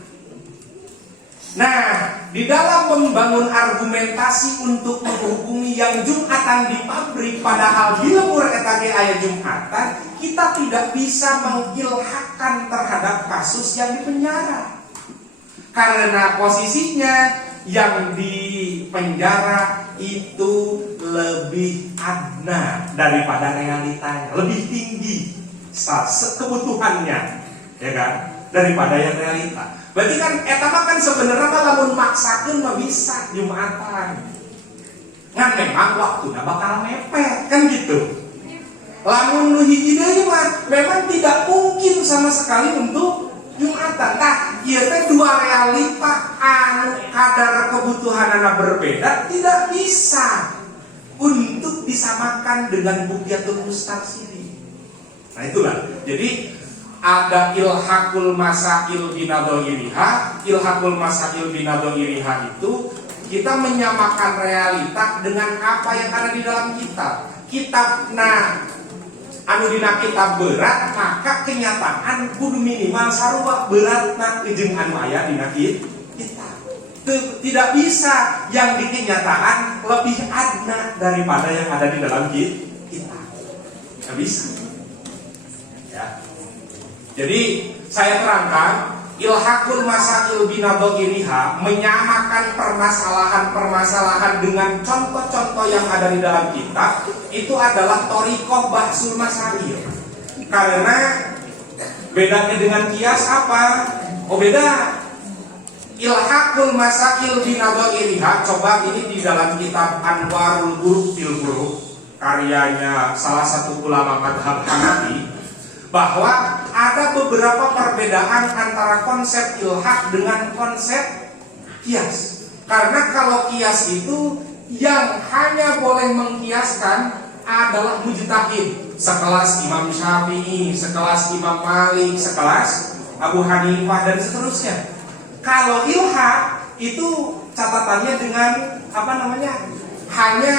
Nah, di dalam membangun argumentasi untuk menghukumi yang Jumatan di pabrik, padahal di lemur eta ge aya Jumatan, kita tidak bisa mengilhakan terhadap kasus yang di penjara. Karena posisinya yang di penjara itu lebih adna daripada realitanya, lebih tinggi kebutuhannya, ya kan, daripada yang realita. Berarti kan etama kan sebenarnya kan lamun maksakeun mah bisa Jumatan. Ngan memang waktunya bakal mepet kan gitu. Lamun nu hiji deui mah memang tidak mungkin sama sekali untuk Jumatan. Nah, ieu teh dua realita anu kadar kebutuhanana berbeda tidak bisa untuk disamakan dengan Bughyatul Mustarsyidin. Nah itulah. Jadi ada ilhaqul masail binadhiriha. Ilhaqul masail binadhiriha itu kita menyamakan realita dengan apa yang ada di dalam kitab. Kitabna anu dina kitab berat, maka kenyataan kudu minimal sarua beratna jeung anu aya dina kitab. Tidak bisa yang di kenyataan lebih adna daripada yang ada di dalam kitab. Tidak bisa. Ya. Jadi saya terangkan ilhaqul masail binadhiriha menyamakan permasalahan-permasalahan dengan contoh-contoh yang ada di dalam kitab itu adalah thoriqah bahsul masail. Karena bedanya dengan kias apa? Oh beda. Ilhaqul masail binadhiriha, coba ini di dalam kitab Anwarul Buruq fil Buruq karyanya salah satu ulama madhab Hanafi, bahwa ada beberapa perbedaan antara konsep ilhaq dengan konsep kias. Karena kalau kias itu yang hanya boleh mengkiaskan adalah mujtahid, sekelas Imam Syafi'i, sekelas Imam Malik, sekelas Abu Hanifah dan seterusnya. Kalau ilhaq itu catatannya dengan apa namanya? Hanya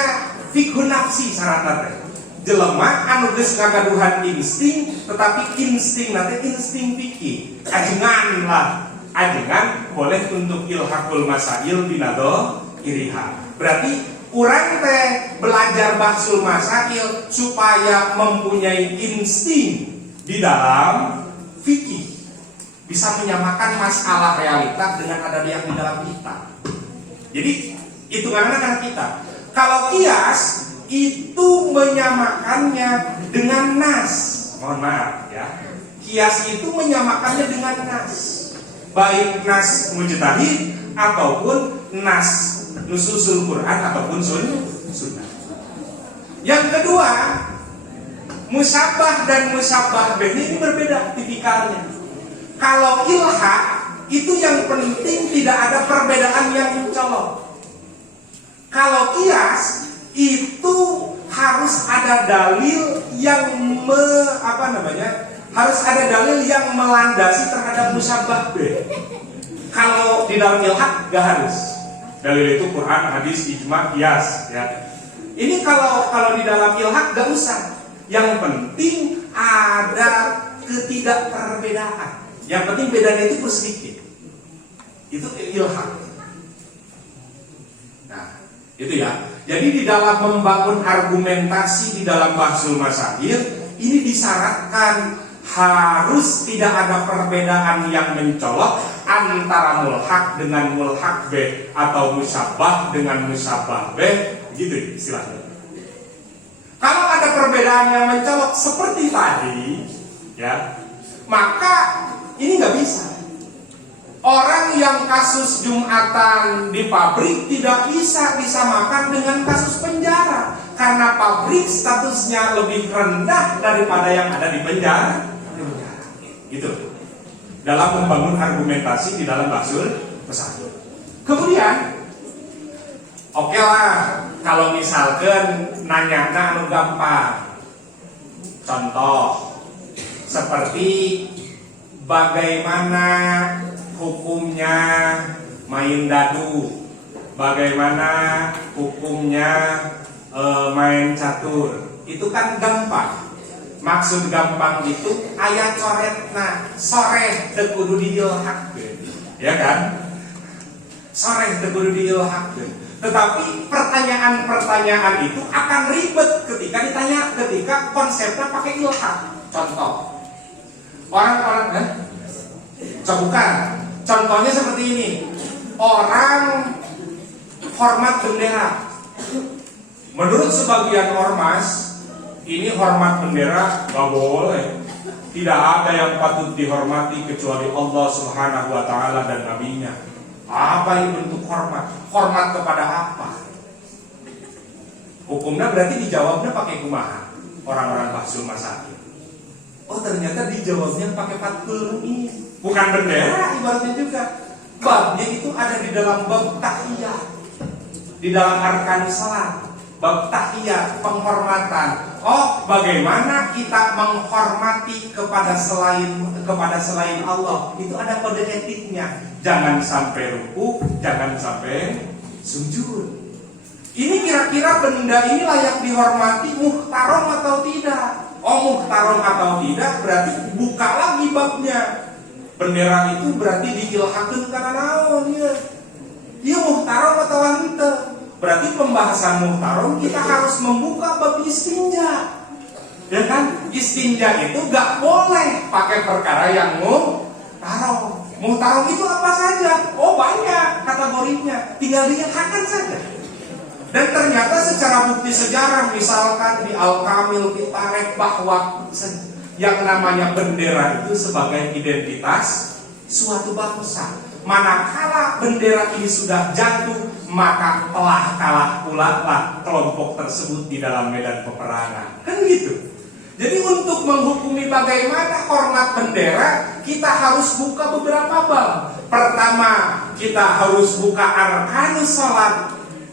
fiqhun nafsi syaratnya. Jelema anu geus ngagaduhan insting, tetapi insting nanti insting fikih. Ajengan boleh untuk ilhaqul masail binadhiriha. Berarti urang teh belajar bahsul masail supaya mempunyai insting di dalam fikih, bisa menyamakan masalah realita dengan ada yang di dalam kitab. Jadi hitungannya kan kita. Kalau kias itu menyamakannya dengan nas. Mohon maaf ya. Kias itu menyamakannya dengan nas. Baik nas mujtahid ataupun nas nususul Quran ataupun sunnah. Yang kedua, musabbah dan musabbah bih ini berbeda tipikalnya. Kalau ilhaq itu yang penting tidak ada perbedaan yang mencolok. Kalau kias itu harus ada dalil yang Harus ada dalil yang melandasi terhadap musyabah bih. Kalau di dalam ilhaq gak harus. Dalil itu Quran, hadis, ijma, qiyas ya. Ini kalau di dalam ilhaq gak usah. Yang penting ada ketidakperbedaan. Yang penting bedanya itu sedikit. Itu ilhaq. Nah, itu ya. Jadi di dalam membangun argumentasi di dalam bahsul masail ini disyaratkan harus tidak ada perbedaan yang mencolok antara mulhaq dengan mulhaq b atau musyabah dengan musyabah b, gitu istilahnya. Kalau ada perbedaan yang mencolok seperti tadi, ya, maka ini nggak bisa. Orang yang kasus Jumatan di pabrik tidak bisa disamakan dengan kasus penjara, karena pabrik statusnya lebih rendah daripada yang ada di penjara. Gitu. Dalam membangun argumentasi di dalam bahsul masail. Kemudian, oke lah, kalau misalkan nanya anu gampang. Contoh seperti bagaimana hukumnya main dadu, bagaimana hukumnya main catur. Itu kan gampang. Maksud gampang itu ayat coretna soreh teu kudu diilhaqkeun, ya kan? Soreh teu kudu diilhaqkeun. Tetapi pertanyaan-pertanyaan itu akan ribet ketika konsepnya pakai ilhaq. Contoh, orang-orang bukan. Contohnya seperti ini. Orang hormat bendera. Menurut sebagian ormas, ini hormat bendera gak boleh. Tidak ada yang patut dihormati kecuali Allah Subhanahu wa ta'ala dan Nabi-Nya. Apa ini bentuk hormat? Hormat kepada apa? Hukumnya berarti dijawabnya pakai kumaha orang-orang bahsul masail. Oh, ternyata dijawabnya pakai fathul mim. Bukan bendera ibaratnya juga. Babnya itu ada di dalam bab tahiyat, di dalam arkan salat. Bab tahiyat, penghormatan. Oh, bagaimana kita menghormati kepada selain Allah? Itu ada kode etiknya. Jangan sampai ruku, jangan sampai sujud. Ini kira-kira benda ini layak dihormati, muhtaram atau tidak? Oh, muhtaram atau tidak berarti buka lagi babnya. Bendera itu berarti diilhaqkeun kana naon ya? Ieu muhtaram atau henteu? Berarti pembahasan muhtaram kita harus membuka bab istinja. Ya kan? Istinja itu gak boleh pakai perkara yang muhtaram. Muhtaram itu apa saja? Oh, banyak kategorinya. Tinggal diilhaqkan saja. Dan ternyata secara bukti sejarah, misalkan di Al-Kamil kita rek bahwa yang namanya bendera itu sebagai identitas suatu bangsa. Manakala bendera ini sudah jatuh, maka telah kalah pula kelompok tersebut di dalam medan peperangan. Kan gitu. Jadi untuk menghukumi bagaimana hormat bendera, kita harus buka beberapa bab. Pertama, kita harus buka arkanus salat,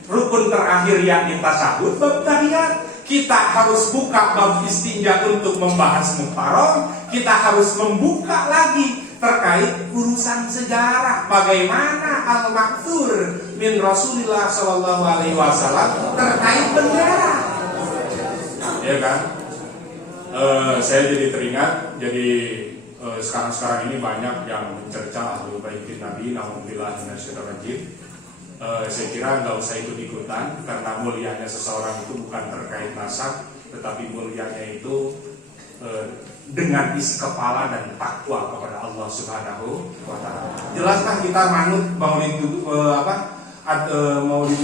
rukun terakhir yakni tasyahud, bab tahiyat. Kita harus buka bab istinja untuk membahas muhtaram. Kita harus membuka lagi terkait urusan sejarah, bagaimana al-makthur min Rasulillah Shallallahu Alaihi Wasallam terkait bendera, ya kan? Saya jadi teringat, sekarang ini banyak yang mencerca ahlul baitin Nabi, naudzubillah minasyaitonir rajim. Saya kira nggak usah ikut-ikutan, karena mulianya seseorang itu bukan terkait nasab, tetapi mulianya itu dengan isi kepala dan takwa kepada Allah Subhanahu wa ta'ala. Jelaslah kita manut maulid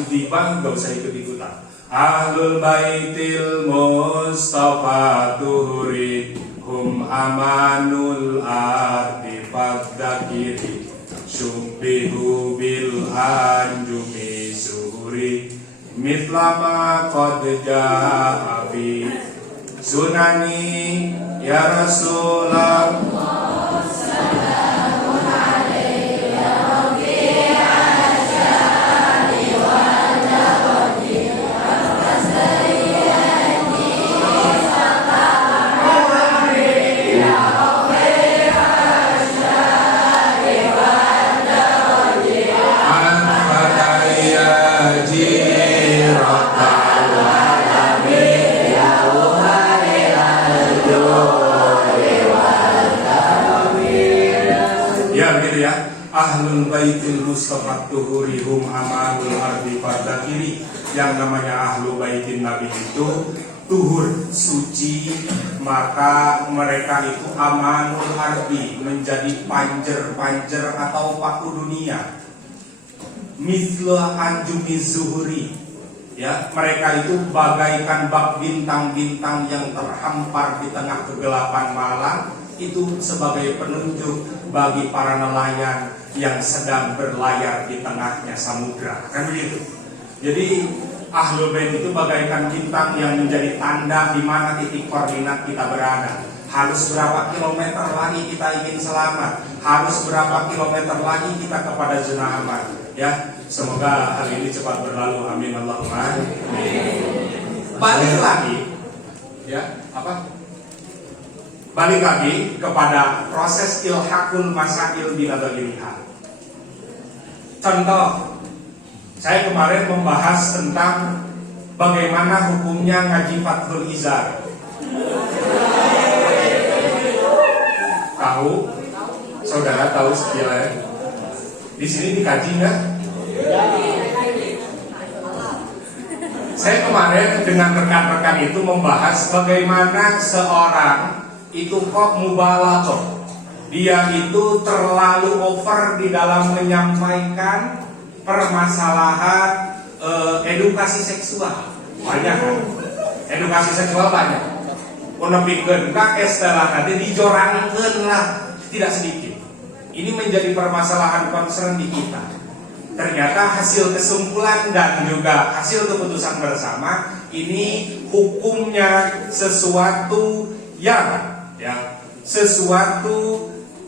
tiba nggak usah ikut-ikutan. Ahlul baitil mustafa tuhuri hum amanul ardi fadzakiri syubbihu bil anjumi suhuri mitlama qad ja'a bi sunani ya Rasulullah. Ahlul baitil mustafa tuhuri hum amalul ardi fardakiri. Yang namanya ahlu baitin nabi itu tuhur, suci, maka mereka itu amanul ardi, menjadi panjer-panjer atau paku dunia. Mithla anjumi zuhuri, ya, mereka itu bagaikan bak bintang-bintang yang terhampar di tengah kegelapan malam. Itu sebagai penunjuk bagi para nelayan yang sedang berlayar di tengahnya samudra, kan begitu. Jadi Ahlul Bait itu bagaikan bintang yang menjadi tanda di mana titik koordinat kita berada. Harus berapa kilometer lagi kita ingin selamat, harus berapa kilometer lagi kita kepada zona aman. Ya, semoga hal ini cepat berlalu. Amin Allahumma. Balik lagi, ya, apa? Balik lagi kepada proses ilhaqul masail binadzariyah. Contoh, saya kemarin membahas tentang bagaimana hukumnya ngaji Fathul Izar. Tahu? Saudara tahu sekilas? Di sini dikaji nggak? Saya kemarin dengan rekan-rekan itu membahas bagaimana seorang itu kok mubalaghah. Dia itu terlalu over di dalam menyampaikan permasalahan edukasi seksual. Banyak kan? Edukasi seksual banyak. Unepikeun ka istilah nanti dijorangkeun lah, tidak sedikit. Ini menjadi permasalahan concern di kita. Ternyata hasil kesimpulan dan juga hasil keputusan bersama ini hukumnya sesuatu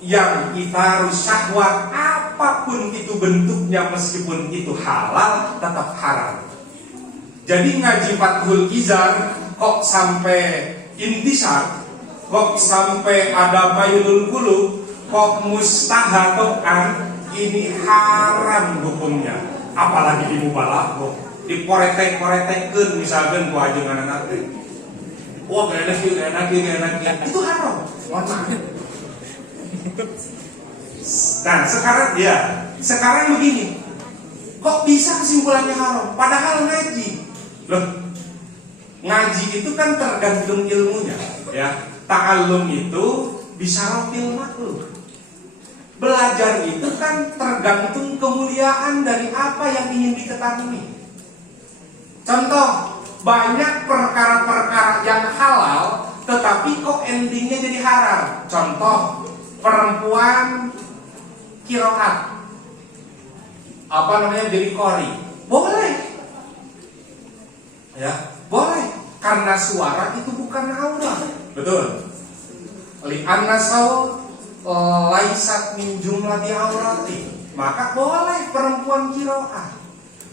yang kita harus syahwat, apapun itu bentuknya, meskipun itu halal tetap haram. Jadi ngaji Fathul Izar kok sampai intisar, kok sampai ada mayunul qulub, kok mustahadokan, ini haram hukumnya. Apalagi di mubalaghah, diporetek-poretekkeun misalkan ku ajengan anak teh. Wah, enak, itu haram. Nah, sekarang begini. Kok bisa kesimpulannya haram? Padahal ngaji. Loh, ngaji itu kan tergantung ilmunya, ya. Ta'allum itu bisyaratil maklum. Belajar itu kan tergantung kemuliaan dari apa yang ingin diketahui. Contoh, banyak perkara-perkara yang halal tetapi kok endingnya jadi haram. Contoh, perempuan kiroat, jadi qori, boleh, ya, boleh, karena suara itu bukan aurat, betul. Li'anna saw laisat min jumlati aurati, maka boleh perempuan kiroat.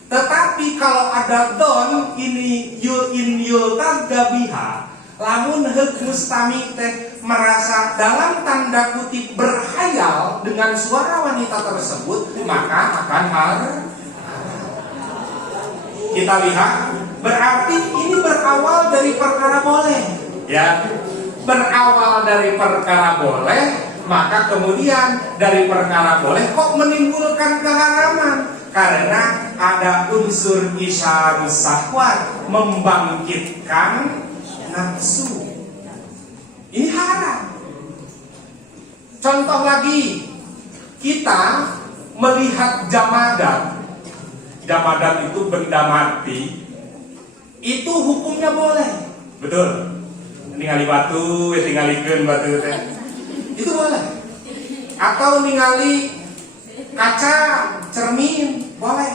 Tetapi kalau ada don ini yul tagabiha, lamun heuk mustami teh merasa dalam tanda kutip berhayal dengan suara wanita tersebut, maka akan haram. Kita lihat, berarti ini berawal dari perkara boleh, ya. Berawal dari perkara boleh, maka kemudian dari perkara boleh kok menimbulkan keharaman. Karena ada unsur isyarus syahwat, membangkitkan nafsu. Ini haram. Contoh lagi, kita melihat jamadan. Jamadan itu benda mati, itu hukumnya boleh, betul. Ningali batu, tingalikeun batu teh, itu boleh. Atau ningali kaca, cermin, boleh.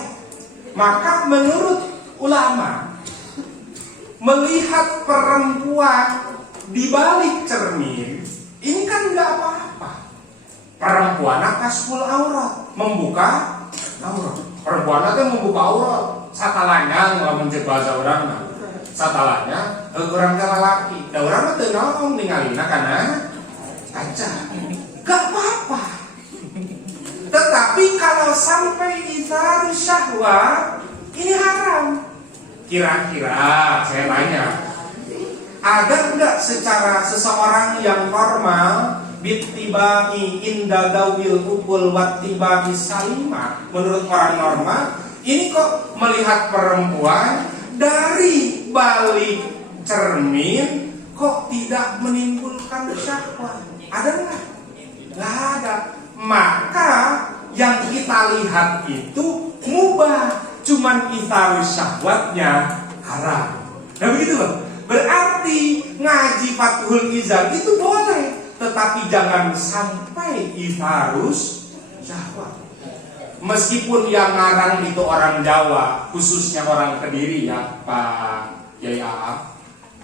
Maka menurut ulama, melihat perempuan di balik cermin ini kan nggak apa-apa. Perempuan kasful aurat, membuka aurat. Perempuan itu membuka aurat. Satalanya nggak mencet bahasa orang, satalanya orang lelaki. Da orang teu naon ningalina kana kaca, nggak apa-apa. Tetapi kalau sampai izhar syahwat, ini haram. Kira-kira saya tanya, ada enggak secara seseorang yang normal bittibai inda dawil ukul wattibai salima. Menurut orang normal, ini kok melihat perempuan dari balik cermin kok tidak menimbulkan syahwat? Ada nggak? Nggak ada. Maka yang kita lihat itu mubah, cuman itharus syahwatnya haram. Nah begitu loh. Berarti ngaji Fathul Izar itu boleh, tetapi jangan sampai itharus syahwat. Meskipun yang ngarang itu orang Jawa, khususnya orang Kediri ya Pak Yai Aap,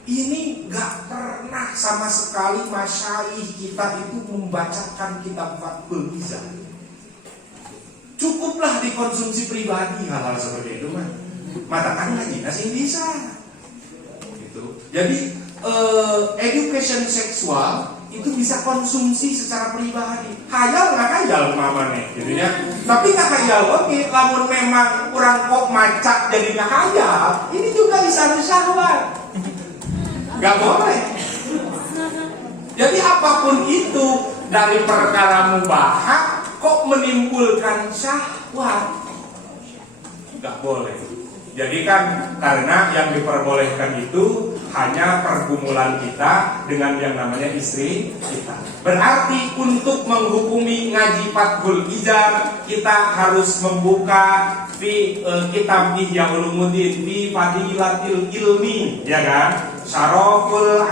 ini gak pernah sama sekali masyaikh kita itu membacakan kitab Fathul Izar. Cukuplah dikonsumsi pribadi hal-hal seperti itu mah. Matakan ngaji sih bisa. Gitu. Jadi education seksual itu bisa konsumsi secara pribadi. Hayal nggak hayal mamane, gitu ya. Tapi nggak hayal, oke. Lamun memang kurang kok macak jadi nggak hayal, ini juga bisa syahwat. Nggak boleh. Jadi apapun itu dari perkara mubah kok menimbulkan syahwat, nggak boleh. Jadi kan karena yang diperbolehkan itu hanya pergumulan kita dengan yang namanya istri kita. Berarti untuk menghukumi ngaji Fathul Izar kita harus membuka kitab Ihya Ulumuddin fi Fadilatil Ilmi, ya kan? Syaraful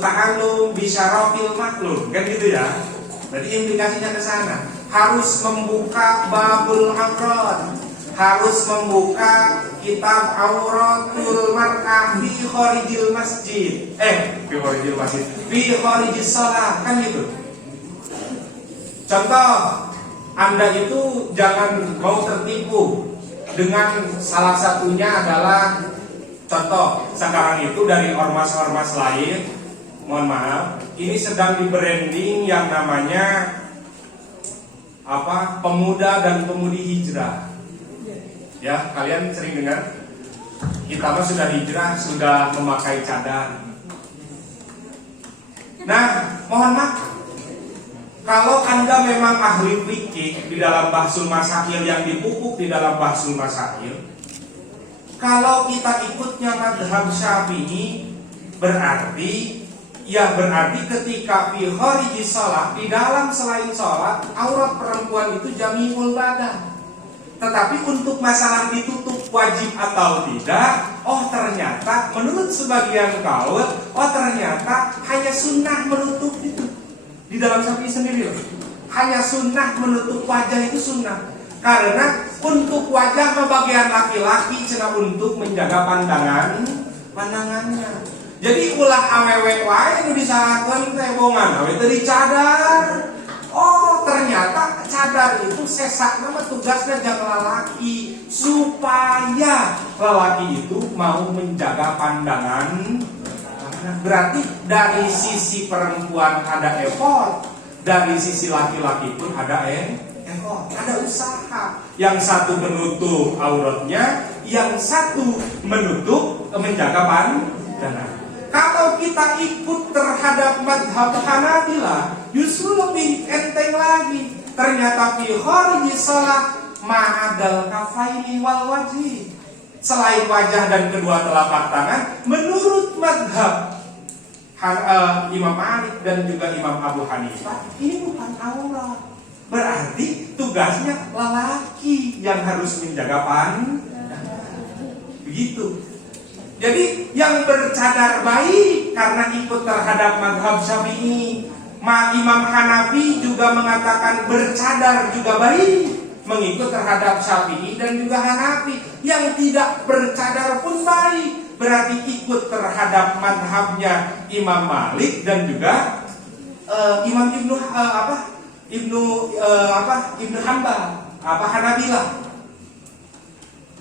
ta'allum bi syarafil maklum, kan gitu ya. Jadi implikasinya ke sana. Harus membuka babul aurat, harus membuka kitab auratul mar'ah fi kharijil masjid. Fi kharijil masjid, fi kharijis shalah, kan gitu. Contoh, Anda itu jangan mau tertipu dengan salah satunya adalah contoh sekarang itu dari ormas-ormas lain. Mohon maaf, ini sedang di branding yang namanya pemuda dan pemudi hijrah. Ya, kalian sering dengar? Kita mah sudah hijrah, sudah memakai cadar. Nah, mohon maaf, kalau Anda memang ahli fikih di dalam bahsul masail yang dipupuk di dalam bahsul masail, kalau kita ikutnya mazhab Syafi'i, berarti ketika fi kharijis shalah, di dalam selain sholat, aurat perempuan itu jami'ul badan. Tetapi untuk masalah ditutup wajib atau tidak, ternyata menurut sebagian kaul, ternyata hanya sunnah menutup itu. Di dalam Syafi'i sendiri loh, hanya sunnah menutup wajah itu sunnah. Karena untuk wajah bagian laki-laki cina untuk menjaga pandangannya. Jadi ulah awewe wae nu disahakeun teh bongan awe teh dicadar. Ternyata cadar itu sesakna mah tugasna jaga lelaki supaya lelaki itu mau menjaga pandangan. Berarti dari sisi perempuan ada effort, dari sisi laki-laki pun ada effort, ada usaha. Yang satu menutup auratnya, yang satu menutup menjaga pandangan. Kalau kita ikut terhadap mazhab Hanabilah, justru lebih enteng lagi. Ternyata fi kharijis shalah ma'adal kafaini wal wajhi, selain wajah dan kedua telapak tangan, menurut mazhab Imam Malik dan juga Imam Abu Hanifah, ini bukan aurat. Berarti tugasnya lelaki yang harus menjaga pandangan. Begitu. Jadi yang bercadar baik karena ikut terhadap mazhab Syafi'i. Imam Hanafi juga mengatakan bercadar juga baik, mengikut terhadap Syafi'i dan juga Hanafi. Yang tidak bercadar pun baik, berarti ikut terhadap mazhabnya Imam Malik dan juga Imam Ibnu Hanbal, Hanabilah.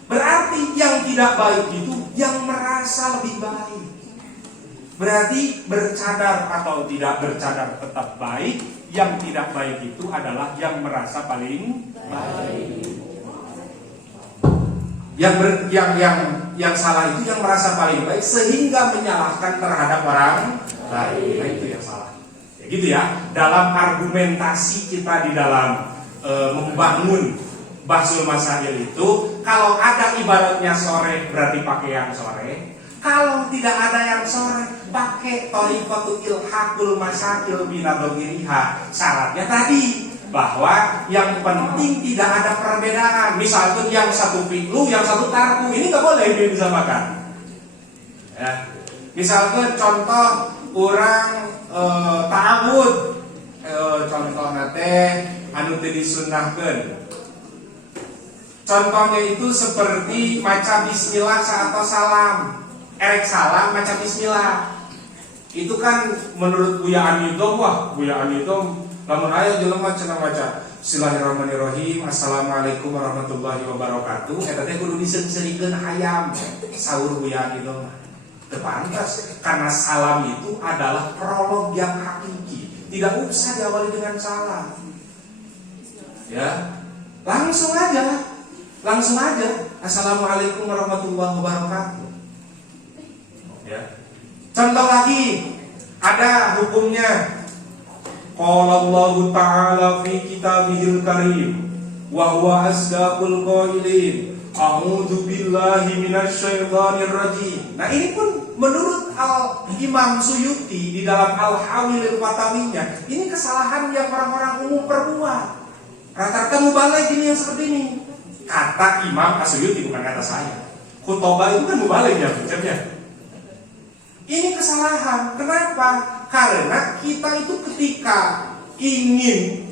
Berarti yang tidak baik itu yang merasa lebih baik. Berarti bercadar atau tidak bercadar tetap baik. Yang tidak baik itu adalah yang merasa paling baik. Yang salah itu yang merasa paling baik sehingga menyalahkan terhadap orang lain. Nah itu yang salah. Ya gitu ya. Dalam argumentasi kita di dalam membangun bahsul masail itu, kalau ada ibaratnya sore berarti pakai yang sore. Kalau tidak ada yang sore, pakai thariqatul ilhaqul masail binadhiriha. Syaratnya tadi bahwa yang penting tidak ada perbedaan. Misalnya yang satu fi'lu, yang satu tarku, ini nggak boleh disamakan. Ya. Misalnya contoh orang ta'awud, contoh nate anu teu disunnahkeun. Contohnya itu seperti maca bismillah atau salam. Erek salam maca bismillah. Itu kan menurut Buya Anidom, wah Buya Anidom lamun aya jelema cenah maca Bismillahirrahmanirrahim, Assalamualaikum warahmatullahi wabarakatuh. Eta teh kudu diseung-seungkeun hayam. Saur Buya Anidom. Teu pantas karena salam itu adalah prolog yang hakiki. Tidak usah diawali dengan salam. Ya. Langsung aja. Assalamualaikum warahmatullahi wabarakatuh. Ya. Contoh lagi, ada hukumnya. Qala Allah Ta'ala fi kitabihil karim wa huwa asdaqul qailin. A'udzu billahi minasyaitonir rajim. Nah, ini pun menurut Imam Suyuti di dalam Al-Hawilil Fatawinya, ini kesalahan yang orang-orang umum perbuat. Rata-rata mubaligh gini yang seperti ini. Kata Imam Suyuti, bukan kata saya. Khutbah itu kan mubaligh ya konsepnya. Ini kesalahan. Kenapa? Karena kita itu ketika ingin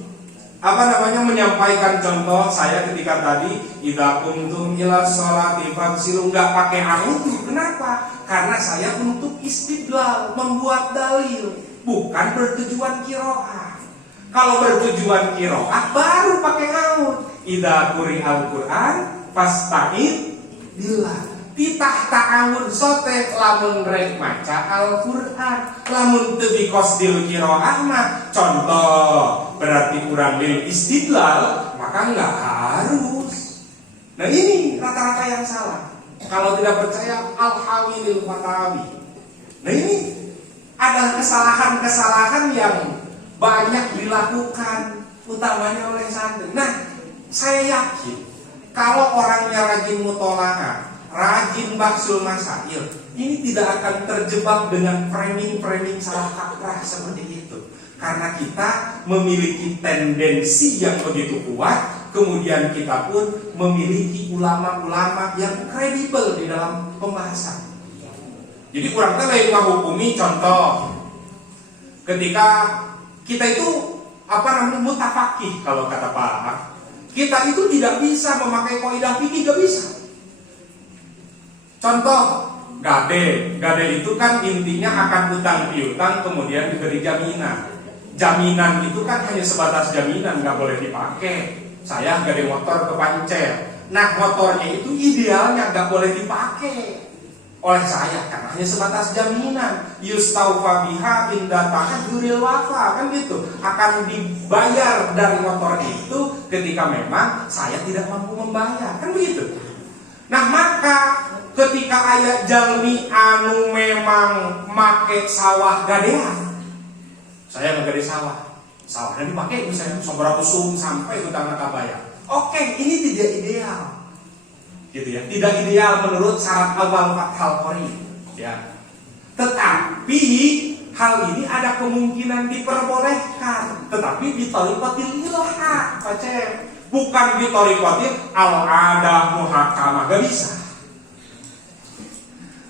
menyampaikan contoh, saya ketika tadi idza kuntum ila sholati fagsilu, enggak pakai a'udzu. Kenapa? Karena saya untuk istidlal, membuat dalil, bukan bertujuan qiraah. Kalau bertujuan qiraah baru pakai a'udzu. Idza quri'al Qur'an fasta'id billah. Titah ta'awun sote lamun rek maca Al-Qur'an, lamun teu biqasdil qiraah mah contoh berarti kurang lil istidlal, maka enggak harus. Nah ini rata-rata yang salah. Kalau tidak percaya Al-Hawilil Fatawi. Nah ini adalah kesalahan-kesalahan yang banyak dilakukan utamanya oleh santri. Nah, saya yakin kalau orangnya rajin mutolaah, rajin bahsul masail, ini tidak akan terjebak dengan framing-framing salah kaprah seperti itu. Karena kita memiliki tendensi yang begitu kuat, kemudian kita pun memiliki ulama-ulama yang kredibel di dalam pembahasan. Jadi kurang lain menghukumi contoh ketika kita itu mutafaqih, kalau kata Pak Ahmad, kita itu tidak bisa memakai kaidah fikih, tidak bisa. Contoh, gade itu kan intinya akan utang piutang kemudian diberi jaminan. Jaminan itu kan hanya sebatas jaminan, nggak boleh dipakai. Saya gade motor kepancet. Nah, motornya itu idealnya nggak boleh dipakai oleh saya karena hanya sebatas jaminan. Yustaufa biha inda tahadzuril wafa, kan gitu. Akan dibayar dari motor itu ketika memang saya tidak mampu membayar, kan begitu. Nah, maka ketika ayat jalmi anu memang make sawah gadean, saya ngegade sawahnya dipakai misalnya seberapa sum sampai utang bayar. Oke, ini tidak ideal, gitu ya, tidak ideal menurut syarat awal Fathul Qori, ya. Tetapi hal ini ada kemungkinan diperbolehkan, tetapi di thariqatil ilhaq, bukan di thariqatil al-adah muhakamah, gak bisa.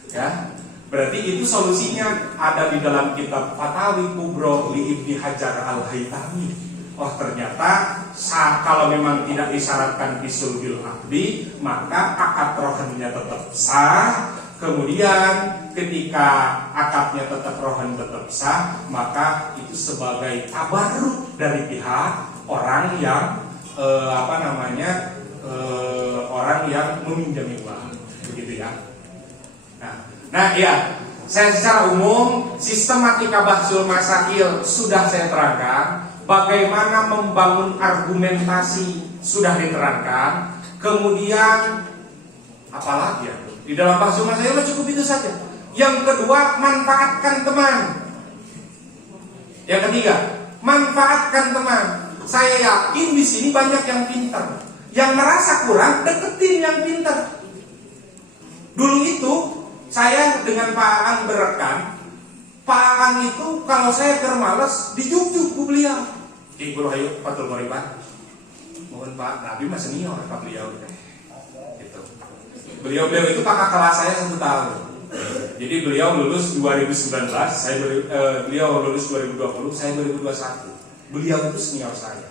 Ya, berarti itu solusinya ada di dalam kitab Fatawi Kubro li Ibni Hajar Al-Haytami. Oh ternyata kalau memang tidak disyaratkan bisul bil akdi, maka akad rohannya tetap sah. Kemudian ketika akadnya tetap rohan tetap sah, maka itu sebagai tabarruk dari pihak orang yang orang yang meminjami uang, begitu ya. Nah ya, saya secara umum sistematika bahsul masail sudah saya terangkan. Bagaimana membangun argumentasi sudah diterangkan. Kemudian apalagi ya, di dalam bahsul masail cukup itu saja. Yang kedua, manfaatkan teman. Yang ketiga, manfaatkan teman. Saya yakin di sini banyak yang pintar. Yang merasa kurang, deketin yang pintar. Dulu itu saya dengan Pak Ang berekan. Pak Ang itu kalau saya kermales dijuk-juk ku beliau. Ibu ayo patul meribat. Mohon Pak, Nabi mah senior Pak beliau. Gitu. Beliau itu kakak kelas saya 1 tahun. Jadi beliau lulus 2019, beliau lulus 2020, saya 2021. Beliau itu senior saya.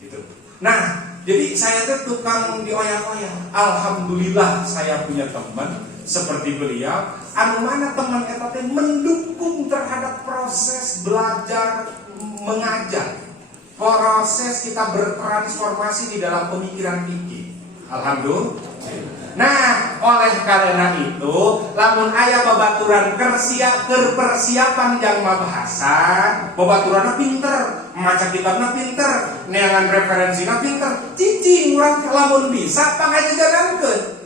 Gitu. Nah, jadi saya tuh tukang dioyak-oyak. Alhamdulillah saya punya teman seperti beliau. Anu mana teman eta teh mendukung terhadap proses belajar mengajar. Proses kita bertransformasi di dalam pemikiran fikih. Alhamdulillah. Nah, oleh karena itu, lamun aya babaturan persiapan jangma bahasa, babaturanna pinter, maca kitabna pinter, neangan referensina pinter, cicing urang lamun bisa pangajajankeun.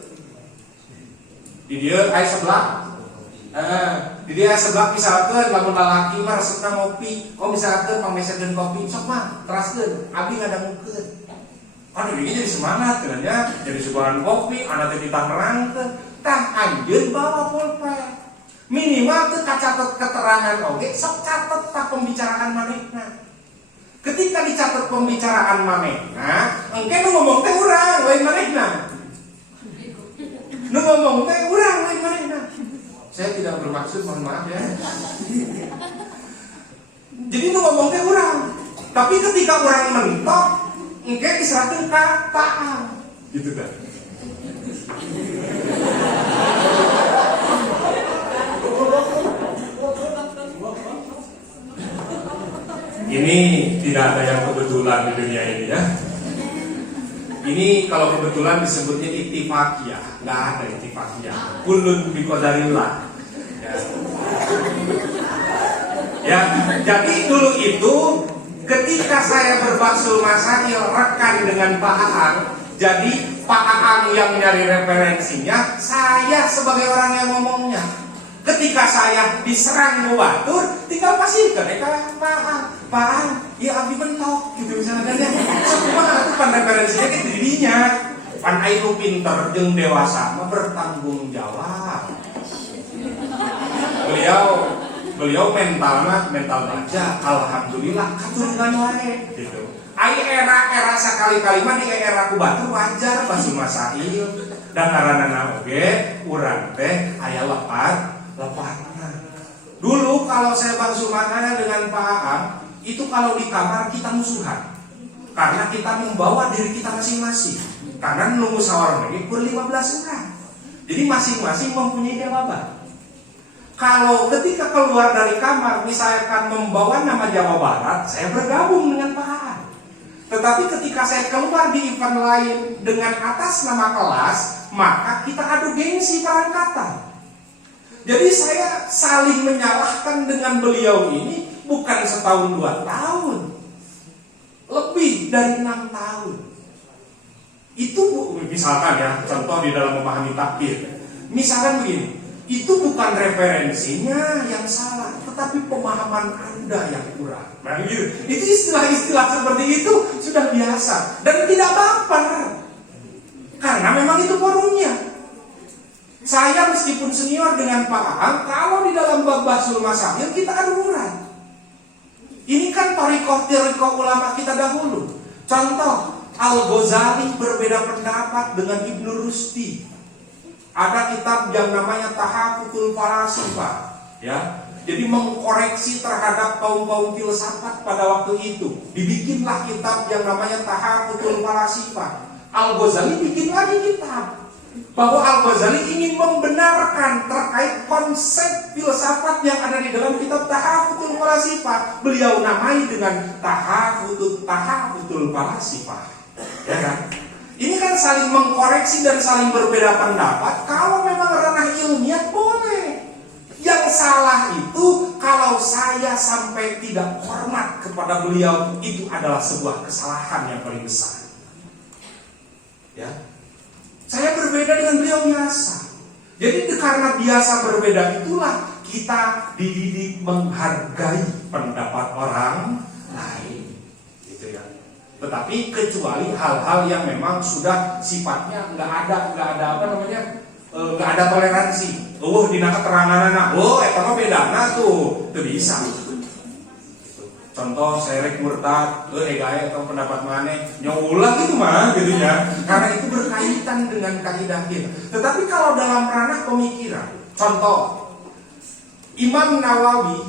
Di dieu aya sebelah. Di dia sebelah misalkan lamun lalaki mah resepna ngopi, misalkan pangmeserkeun kopi, sok mah teraskeun, abdi ngadangukeun. Kan ini jadi semangat ya, jadi suguhan kopi, anak teh ditangerangkeun, tah anjeun bawa pulpen. Minimal teu kacatet keterangan oge, sok catet tah pembicaraan manehna. Ketika dicatat pembicaraan manehna, engke nu ngomong teh urang lain manehna. Nu ngomong teh urang lain manehna. Saya tidak bermaksud, mohon maaf ya. Jadi nu ngomong teh urang, tapi ketika urang mentok engke diserahkeun ka Pak Ang. Gitu kan. Ini tidak ada yang kebetulan di dunia ini ya. Ini kalau kebetulan disebutnya ittifaqiyah, nggak ada ittifaqiyah. Kullun biqadarillah. Ya, jadi dulu itu ketika saya berbahsul masail rekan dengan Pak Ang, jadi Pak Ang yang nyari referensinya, saya sebagai orang yang ngomongnya. Ketika saya diserang batur, tinggal pasirkan Pak Ang, Pak Ang, ya abdi mentok gitu misalnya kan ya. Semua itu pan referensinya ke dirinya. Pan ayo pinter jeung dewasa mah bertanggung jawab. Beliau mental baja, alhamdulillah katurunan wae gitu. Ai era sakali-kali mah di era ku batur wajar basuh masail dan aranana oge urang teh aya lepatna. Dulu kalau saya basuh makanan dengan Pak Ang, itu kalau di kamar kita musuhan. Karena kita membawa diri kita masing-masing. Karena nunggu sahur lagi kur 15 orang. Jadi masing-masing mempunyai jawaban. Kalau ketika keluar dari kamar, misalkan membawa nama Jawa Barat, saya bergabung dengan Pak Ang. Tetapi ketika saya keluar di event lain dengan atas nama kelas, maka kita adu gengsi perangkatan. Jadi saya saling menyalahkan dengan beliau ini bukan setahun 2 tahun, lebih dari 6 tahun. Itu misalkan ya, contoh di dalam memahami takbir. Misalkan begini. Itu bukan referensinya yang salah, tetapi pemahaman Anda yang kurang. Nah, gitu. Itu istilah-istilah seperti itu sudah biasa dan tidak baper. Karena memang itu forumnya. Saya meskipun senior dengan Pak Ang, kalau di dalam bab bahsul masail kita adu murad. Ini kan thariqah ulama kita dahulu. Contoh, Al-Ghazali berbeda pendapat dengan Ibnu Rushdi. Ada kitab yang namanya Tahafutul Falasifah, ya. Jadi mengkoreksi terhadap kaum filsafat pada waktu itu. Dibikinlah kitab yang namanya Tahafutul Falasifah. Al-Ghazali bikin lagi kitab bahwa Al-Ghazali ingin membenarkan terkait konsep filsafat yang ada di dalam kitab Tahafutul Falasifah. Beliau namai dengan Tahafutul Falasifah, ya kan? Ini kan saling mengkoreksi dan saling berbeda pendapat. Kalau memang ranah ilmiah boleh. Yang salah itu kalau saya sampai tidak hormat kepada beliau, itu adalah sebuah kesalahan yang paling besar. Ya, saya berbeda dengan beliau biasa. Jadi karena biasa berbeda itulah kita dididik menghargai pendapat orang lain, gitu ya. Tetapi kecuali hal-hal yang memang sudah sifatnya nggak ada apa namanya, nggak ada toleransi. Dina keterangan eta mah bedana tuh, itu bisa. Contoh serek murtad, egae atau pendapat maneh nyaulah gitu mah gitu ya. Karena itu berkaitan dengan kaidah kita. Tetapi kalau dalam ranah pemikiran, contoh Imam Nawawi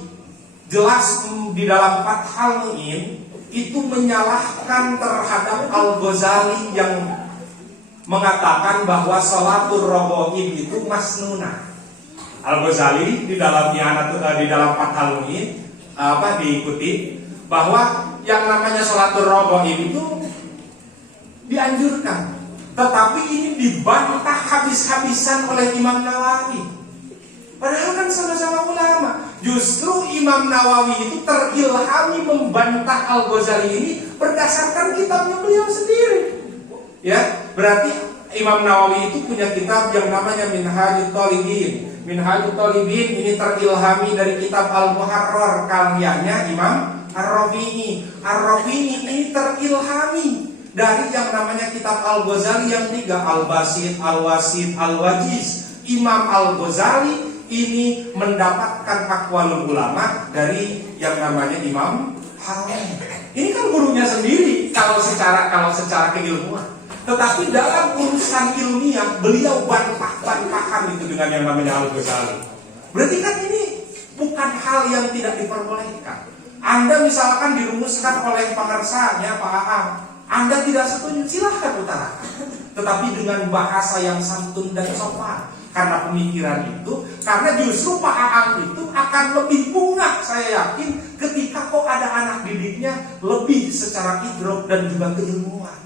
jelas di dalam Fathul Mu'in itu menyalahkan terhadap Al-Ghazali yang mengatakan bahwa sholatul roboib itu masnunah. Al-Ghazali di dalam Fathul Mu'in diikuti bahwa yang namanya sholatul roboib itu dianjurkan, tetapi ini dibantah habis-habisan oleh Imam Nawawi. Padahal kan sama-sama ulama. Justru Imam Nawawi itu terilhami membantah Al-Ghazali ini berdasarkan kitabnya beliau sendiri. Ya, berarti Imam Nawawi itu punya kitab yang namanya Minhajut Thalibin. Minhajut Thalibin ini terilhami dari kitab Al-Muharrar karyanya Imam Ar-Rafi'i. Ar-Rafi'i ini terilhami dari yang namanya kitab Al-Ghazali yang 3, Al-Basit, Al-Wasit, Al-Wajiz. Imam Al-Ghazali ini mendapatkan aqwalul ulama dari yang namanya Imam Haramain. Ini kan gurunya sendiri kalau secara keilmuan. Tetapi dalam urusan ilmiah beliau bantah-bantahan itu dengan yang namanya Al-Ghazali. Berarti kan ini bukan hal yang tidak diperbolehkan. Anda misalkan dirumuskan oleh pengersanya Pak Aang, Anda tidak setuju, silahkan utarakan. Tetapi dengan bahasa yang santun dan sopan. Karena pemikiran itu, karena justru Pak Aang itu akan lebih bunga, saya yakin, ketika kok ada anak didiknya lebih secara idrok dan juga keilmuan.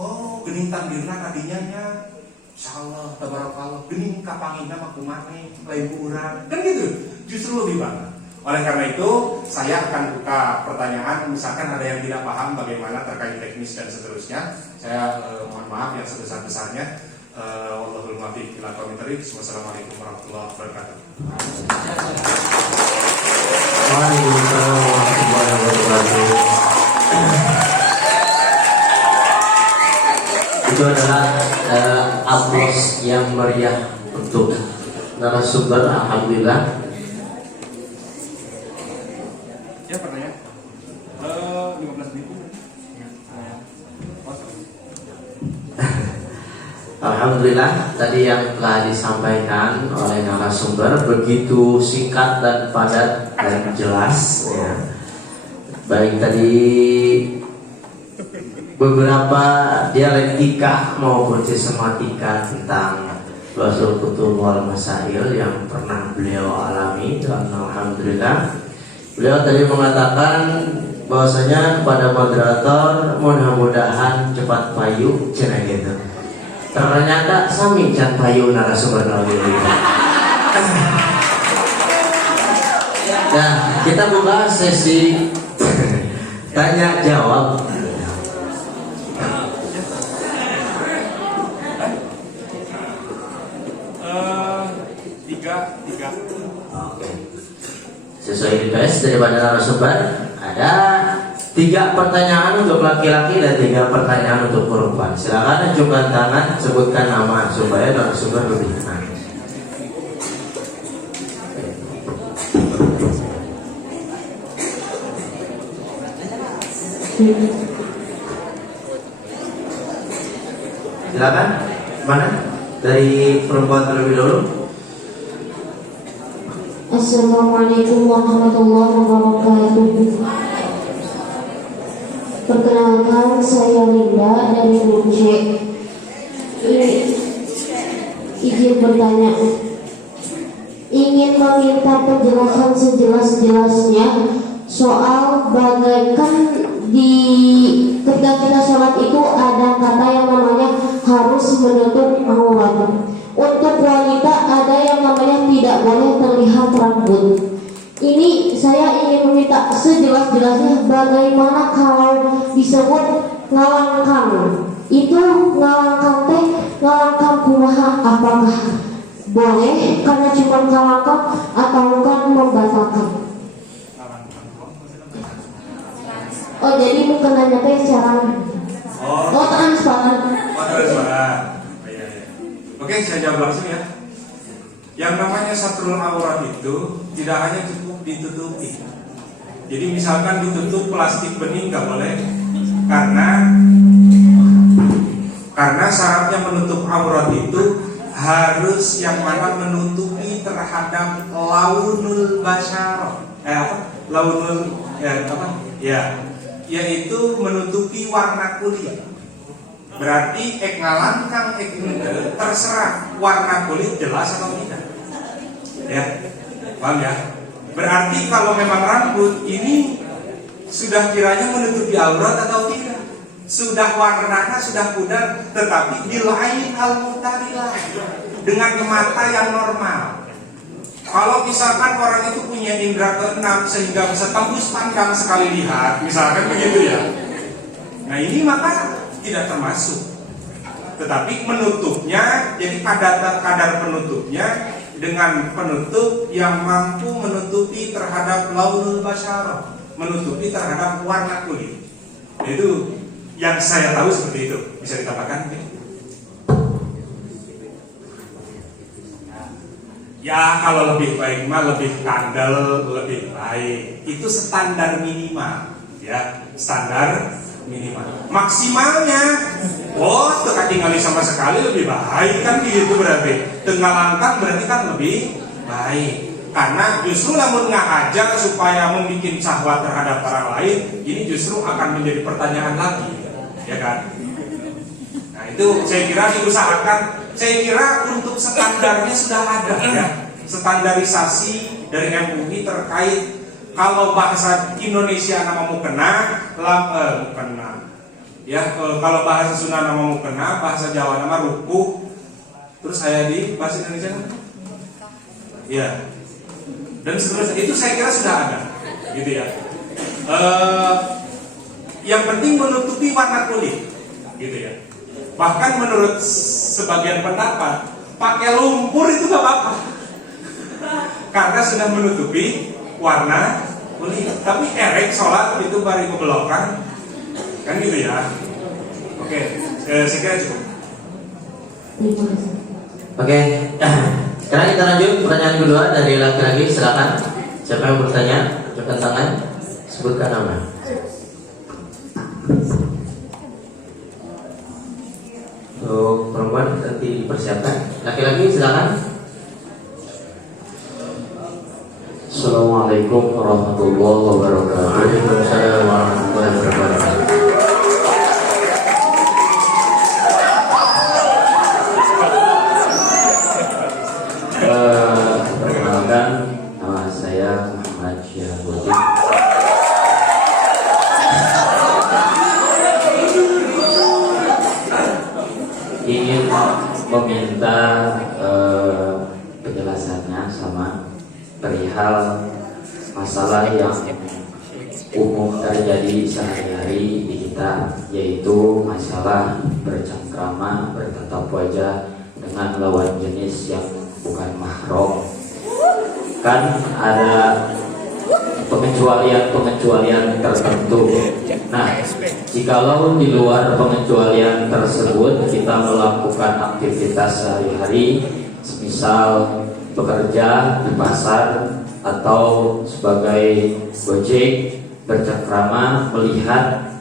Oh, gening takdirna tadinya nya, insyaallah, tabarakallah, gening kapangina mah kumane, lain urang, kan gitu. Justru lebih banget. Oleh karena itu, saya akan buka pertanyaan, misalkan ada yang tidak paham bagaimana terkait teknis dan seterusnya. Saya mohon maaf yang sebesar-besarnya. Wallahul muwaffiq ila aqwamit thoriq. Wassalamualaikum warahmatullahi wabarakatuh. Waalaikumsalam warahmatullahi wabarakatuh. Itu adalah aplaus yang meriah untuk narasumber. Alhamdulillah. Ya, pertanyaan. 15 menit. Alhamdulillah, tadi yang telah disampaikan oleh narasumber begitu singkat dan padat dan jelas ya. Baik tadi beberapa dialektika maupun sistematika tentang Basul Kutub wal Masail yang pernah beliau alami, dan alhamdulillah beliau tadi mengatakan bahwasanya kepada moderator mudah-mudahan cepat payu cina gitu. Ternyata sami can payu narasumber lagi. Nah, kita buka sesi tanya jawab. Tiga. Oke. Sesuai request daripada narasumber, ada 3 pertanyaan untuk laki-laki dan 3 pertanyaan untuk perempuan. Silakan ajukan tangan, sebutkan nama supaya narasumber lebih tenang. Silakan. Mana? Dari perempuan terlebih dahulu. Assalamualaikum warahmatullahi wabarakatuh. Perkenalkan, saya Linda dari Grup C. Izin bertanya, ingin meminta penjelasan sejelas-jelasnya soal bagaikan ketika kita sholat itu ada kata yang namanya harus menutup aurat. Untuk wanita ada yang namanya tidak boleh terlihat rambut. Ini saya ingin meminta sejelas-jelasnya bagaimana kalau disebut ngalangkang. Itu ngalangkang teh ngalangkang kumaha, apakah boleh karena cuma ngelangkap atau kan membatalkan? Oh jadi bukan hanya secara transparan. Transparan. Iya. Oke, saya jawab langsung ya. Yang namanya satrul aurat itu tidak hanya cukup ditutupi. Jadi misalkan ditutup plastik bening nggak boleh, karena syaratnya menutup aurat itu harus yang mana menutupi terhadap launul basyarah. Yaitu menutupi warna kulit. Berarti ek ngalangkang ek terserah warna kulit jelas atau tidak. Ya, paham ya? Berarti kalau memang rambut ini sudah kiranya menutupi aurat atau tidak, sudah warnanya sudah pudar, tetapi bilain al-mutadilah, dengan mata yang normal. Kalau misalkan orang itu punya indera keenam sehingga bisa tembus pandang sekali lihat, misalkan begitu ya. Nah ini maka tidak termasuk. Tetapi menutupnya, jadi kadar penutupnya dengan penutup yang mampu menutupi terhadap launul basyarah, menutupi terhadap warna kulit. Itu yang saya tahu seperti itu. Bisa dikatakan? Ya kalau lebih baik mah lebih kandel, lebih baik. Itu standar minimal, ya standar minimal. Maksimalnya, tinggali sama sekali lebih baik kan gitu berarti. Tenggalangkan berarti kan lebih baik. Karena justru lamun ngahajar supaya membuat syahwat terhadap orang lain, ini justru akan menjadi pertanyaan lagi, ya kan? Nah itu saya kira diusahakan. Saya kira untuk standarnya sudah ada ya, standarisasi dari MUI terkait kalau bahasa Indonesia nama mukena, ya kalau bahasa Sunda nama mukena, bahasa Jawa nama rukuh, terus saya di bahasa Indonesia, ya, dan seterusnya itu saya kira sudah ada, gitu ya. Yang penting menutupi warna kulit, gitu ya. Bahkan menurut sebagian pendapat pakai lumpur itu gak apa-apa karena sudah menutupi warna kulit. Tapi erek sholat itu bari kebelokan kan gitu ya. Oke, saya kira cukup. Oke, sekarang kita lanjut pertanyaan kedua dari laki-laki. Silakan, siapa yang bertanya? Angkat tangan, sebutkan nama. Untuk perempuan nanti dipersiapkan. Laki-laki silakan. Assalamualaikum warahmatullahi wabarakatuh. Waalaikumsalam warahmatullahi wabarakatuh. Perkenalkan, nama saya Muhammad Syahrudin. Ingin meminta penjelasannya sama perihal masalah yang umum terjadi sehari-hari di kita, yaitu masalah bercengkrama, bertatap wajah dengan lawan jenis yang bukan mahram. Kan ada pengecualian tertentu. Nah, jikalau di luar pengecualian tersebut kita melakukan aktivitas sehari-hari, misal bekerja di pasar atau sebagai gojek, bercengkrama melihat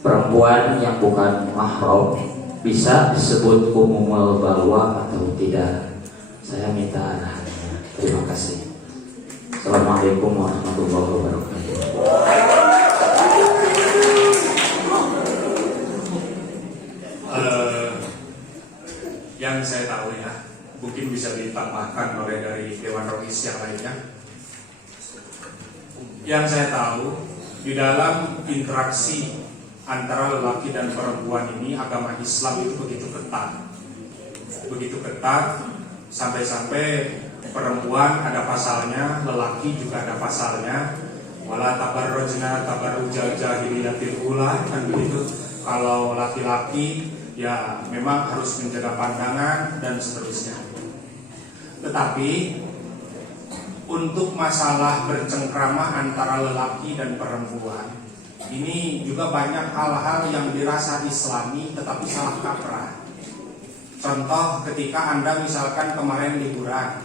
perempuan yang bukan mahram, bisa disebut umumul balwa atau tidak? Saya minta arahannya. Terima kasih. Assalamualaikum warahmatullahi wabarakatuh. Yang saya tahu ya, mungkin bisa ditambahkan oleh dari Dewan Rogis yang lainnya. Yang saya tahu, di dalam interaksi antara lelaki dan perempuan ini, agama Islam itu begitu ketat, sampai-sampai perempuan ada pasalnya, lelaki juga ada pasalnya. Wala tabarrujna tabarrujal jahiliyatil ula, kan begitu. Kalau laki-laki ya memang harus menjaga pandangan dan seterusnya. Tetapi untuk masalah bercengkrama antara lelaki dan perempuan, ini juga banyak hal-hal yang dirasa islami tetapi salah kaprah. Contoh ketika Anda misalkan kemarin liburan,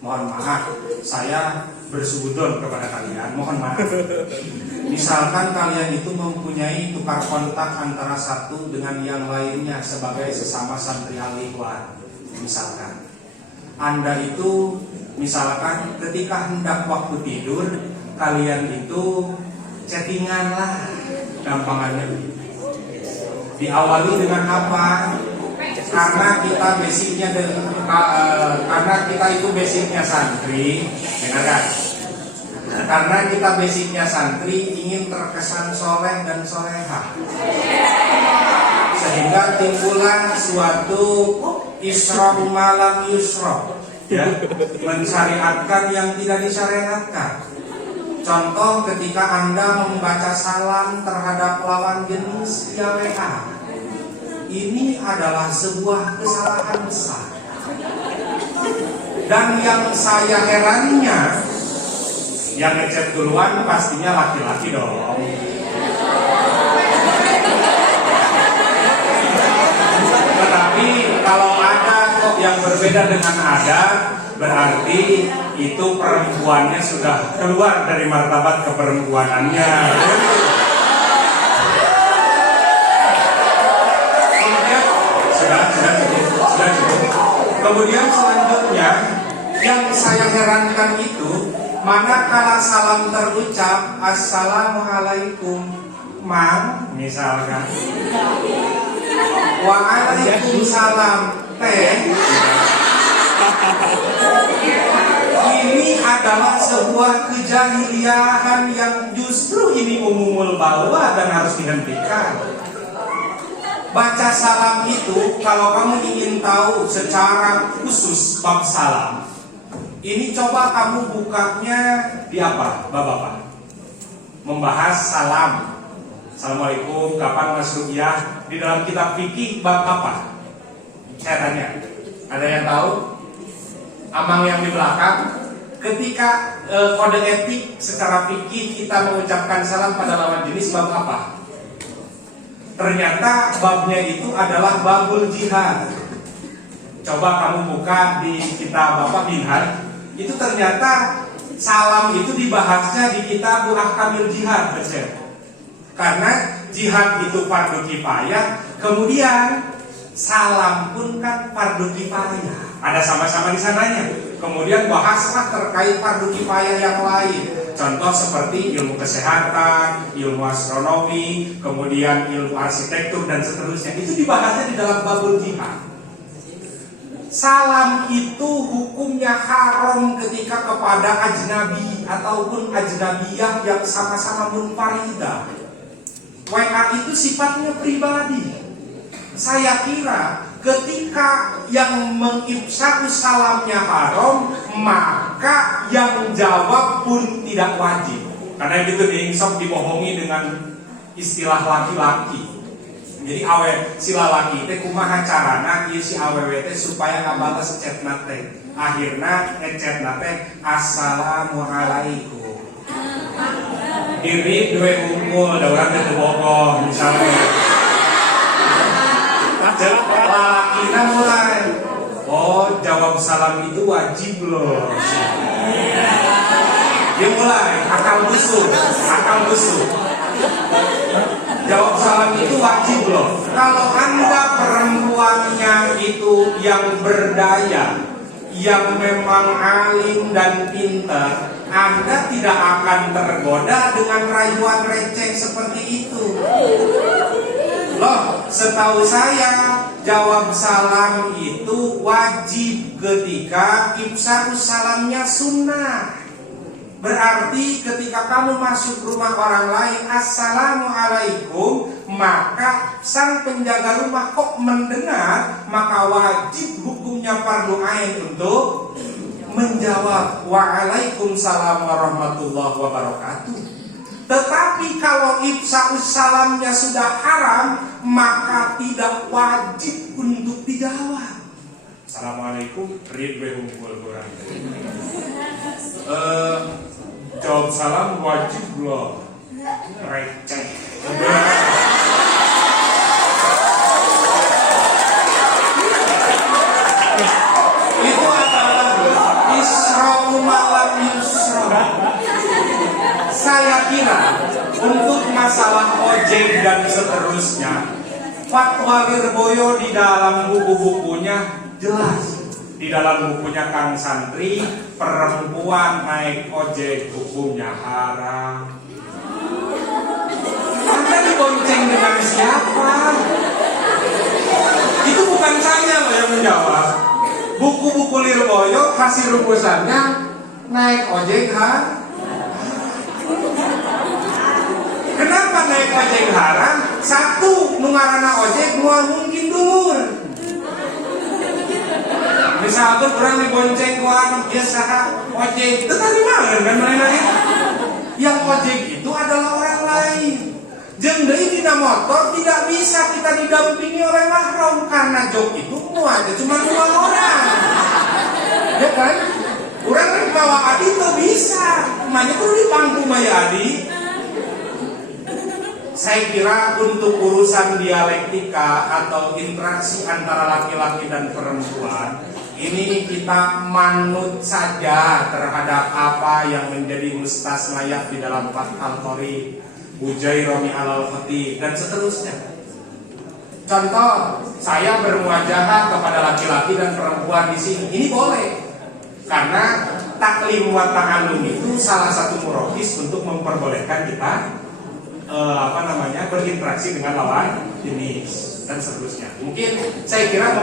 mohon maaf, saya bersujud kepada kalian, mohon maaf. Misalkan kalian itu mempunyai tukar kontak antara satu dengan yang lainnya sebagai sesama santri al-ikhwan. Misalkan Anda itu misalkan ketika hendak waktu tidur, kalian itu chattingan lah, gampangannya. Diawali dengan apa? Karena kita basicnya karena kita itu basicnya santri, dengarkan. Karena kita basicnya santri ingin terkesan soleh dan soleha, sehingga timbullah suatu isra malam yusra, ya, mensyariatkan yang tidak disyariatkan. Contoh ketika Anda membaca salam terhadap lawan jenis via WA, ini adalah sebuah kesalahan besar. Dan yang saya herannya, yang ngechat duluan pastinya laki-laki dong. Tetapi kalau ada kok yang berbeda dengan ada, berarti itu perempuannya sudah keluar dari martabat keperempuanannya. Kemudian sudah cukup. Kemudian selanjutnya yang saya herankan itu, manakala salam terucap assalamualaikum mang misalkan, waalaikumsalam teh, ini adalah sebuah kejahiliahan yang justru ini umumul balwa dan harus dihentikan. Baca salam itu, kalau kamu ingin tahu secara khusus bab salam, ini coba kamu bukanya di apa, Bapak-bapak? Membahas salam. Assalamualaikum, kapan Mas Rukyah? Di dalam kitab fikih bab apa? Saya tanya, ada yang tahu? Amang yang di belakang, ketika kode etik secara fikih kita mengucapkan salam pada lawan jenis bab apa? Ternyata babnya itu adalah babul jihad. Coba kamu buka di kitab Bapak Minhaj, itu ternyata salam itu dibahasnya di kitab Ahkamil Jihad, karena jihad itu fardu kifayah, kemudian salam pun kan fardu kifayah, ada sama-sama di sananya. Kemudian bahaslah terkait fardu kifayah yang lain. Contoh seperti ilmu kesehatan, ilmu astronomi, kemudian ilmu arsitektur dan seterusnya. Itu dibahasnya di dalam babul jihad. Salam itu hukumnya haram ketika kepada ajnabi ataupun ajnabiyah yang sama-sama munfaridah. WA itu sifatnya pribadi. Saya kira ketika yang mengifsah salamnya haram, maka yang jawab pun tidak wajib. Karena gitu nih, sok dibohongi dengan istilah laki-laki. Jadi awe sila laki teh kumaha carana ieu si awewe teh supaya ngabales chatna teh. Akhirna ngechatna teh assalamualaikum. Diri dua unggul, da urang teh bogoh misalnya. Lakina mulai, oh jawab salam itu wajib loh. Dia mulai akal busuk. Jawab salam itu wajib loh. Kalau Anda perempuannya itu yang berdaya, yang memang alim dan pintar, Anda tidak akan tergoda dengan rayuan receh seperti itu. Loh, setahu saya jawab salam itu wajib ketika ifsahus salamnya sunnah. Berarti ketika kamu masuk rumah orang lain assalamualaikum, maka sang penjaga rumah kok mendengar, maka wajib hukumnya fardu ain untuk menjawab waalaikumsalam warahmatullahi wabarakatuh. Tetapi kalau ifsa'us salamnya sudah haram, maka tidak wajib untuk dijawab. Assalamualaikum, read gue hunkul kurang. Jawab salam wajib loh. Receh. Itu adalah Isra malam Yusra. Saya kira untuk masalah ojek dan seterusnya, Fatwa Lirboyo di dalam buku-bukunya jelas. Di dalam bukunya Kang Santri, perempuan naik ojek hukumnya haram. Anda dibonceng dengan siapa? Itu bukan saya loh yang menjawab. Buku-buku Lirboyo hasil rumusannya naik ojek haram. Kenapa naik ojek haram? Satu, nungarana ojek mual mungkin dulu. Misalkan orang dibonceng ke anak biasa ojek, itu tadi mana kan lain-lain? Yang ojek itu adalah orang lain. Jeung deui dina motor tidak bisa kita didampingi oleh mahram karena jok itu muatnya cuma 2 orang. Ya kan? Urang rek bawa adi tuh bisa. Makanya kudu dipangku maya adi. Saya kira untuk urusan dialektika atau interaksi antara laki-laki dan perempuan, ini kita manut saja terhadap apa yang menjadi mustasnayah di dalam Fathul Qorib, Bujaironi al-Fatih dan seterusnya. Contoh, saya bermuajahah kepada laki-laki dan perempuan di sini, ini boleh, karena taklim wa ta'allum itu salah satu murokis untuk memperbolehkan kita berinteraksi dengan lawan jenis dan seterusnya. Mungkin saya kira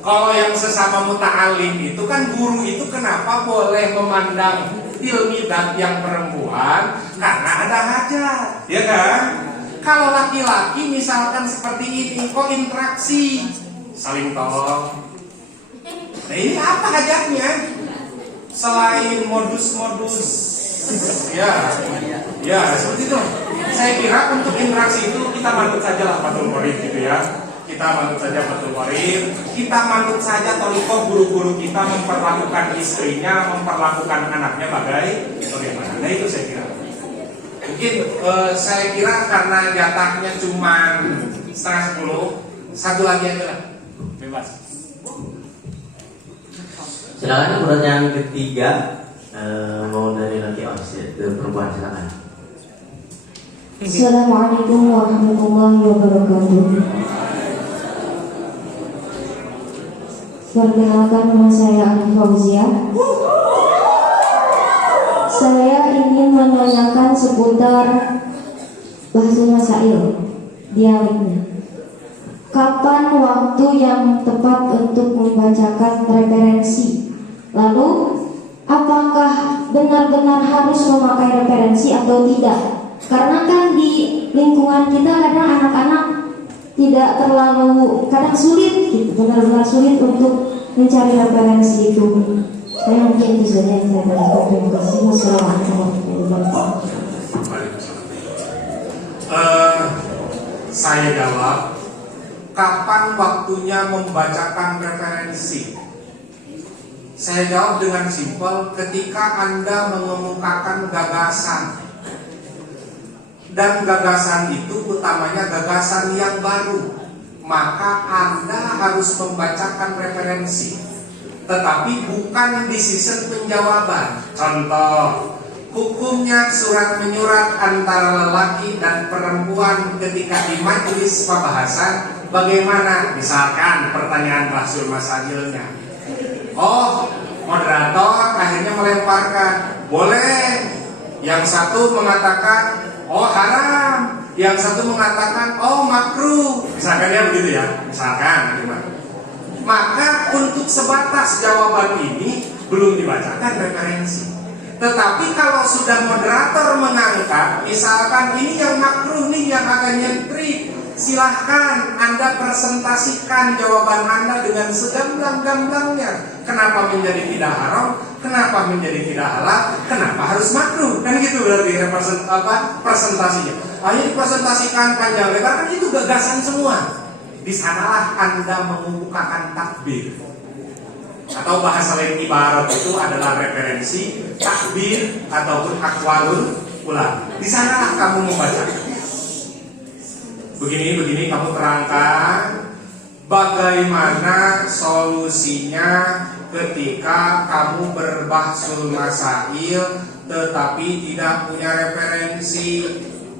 kalau yang sesama muta'alim itu kan guru itu kenapa boleh memandang tilmidat yang perempuan karena ada hajat, ya kan? Kalau laki-laki misalkan seperti ini, kok interaksi saling tolong. Nah ini apa hajatnya? Selain modus-modus, ya seperti itu. Saya kira untuk interaksi itu kita manut saja lah Fathul Qorib gitu ya. Kita manut saja Fathul Qorib. Kita manut saja tolikoh guru-guru kita memperlakukan istrinya, memperlakukan anaknya bagaimana. Nah itu saya kira. Mungkin saya kira karena jatahnya cuma 9:30, satu lagi aja lah. Bebas. Silakan pertanyaan ketiga, mau dari laki ke perempuan, silakan. Assalamualaikum warahmatullahi wabarakatuh. Perkenalkan, nama saya Ani Fauzia. Saya ingin menanyakan seputar bahasa masail, dialeknya. Kapan waktu yang tepat untuk membacakan referensi? Lalu, apakah benar-benar harus memakai referensi atau tidak? Karena kan di lingkungan kita kadang anak-anak tidak terlalu, kadang sulit gitu, benar-benar sulit untuk mencari referensi itu. Saya mungkin itu saja yang saya tanyakan. Terima kasih. Wassalamualaikum warahmatullahi wabarakatuh. Saya jawab, kapan waktunya membacakan referensi? Saya jawab dengan simpel, ketika Anda mengemukakan gagasan. Dan gagasan itu utamanya gagasan yang baru, maka Anda harus membacakan referensi, tetapi bukan di sisi penjawaban. Contoh, hukumnya surat menyurat antara lelaki dan perempuan ketika di majelis pembahasan bagaimana? Misalkan pertanyaan Rasul Masailnya, moderator akhirnya melemparkan, boleh. Yang satu mengatakan haram, yang satu mengatakan makruh, misalkan ya begitu ya, misalkan gimana. Maka untuk sebatas jawaban ini belum dibacakan referensi. Tetapi kalau sudah moderator mengangkat, misalkan ini yang makruh nih yang akan nyentrik, silahkan Anda presentasikan jawaban Anda dengan segamblang-gamblangnya. Kenapa menjadi tidak haram? Kenapa menjadi tidak halal? Kenapa harus makruh? Kan gitu berarti presentasinya. Ayo dipresentasikan panjang lebar, kan itu gagasan semua. Di sanalah Anda mengemukakan takbir. Atau bahasa lain ibarat itu adalah referensi takbir ataupun aqwalul ulama. Di sanalah kamu membaca. Begini kamu terangkan bagaimana solusinya ketika kamu berbahsul masail tetapi tidak punya referensi.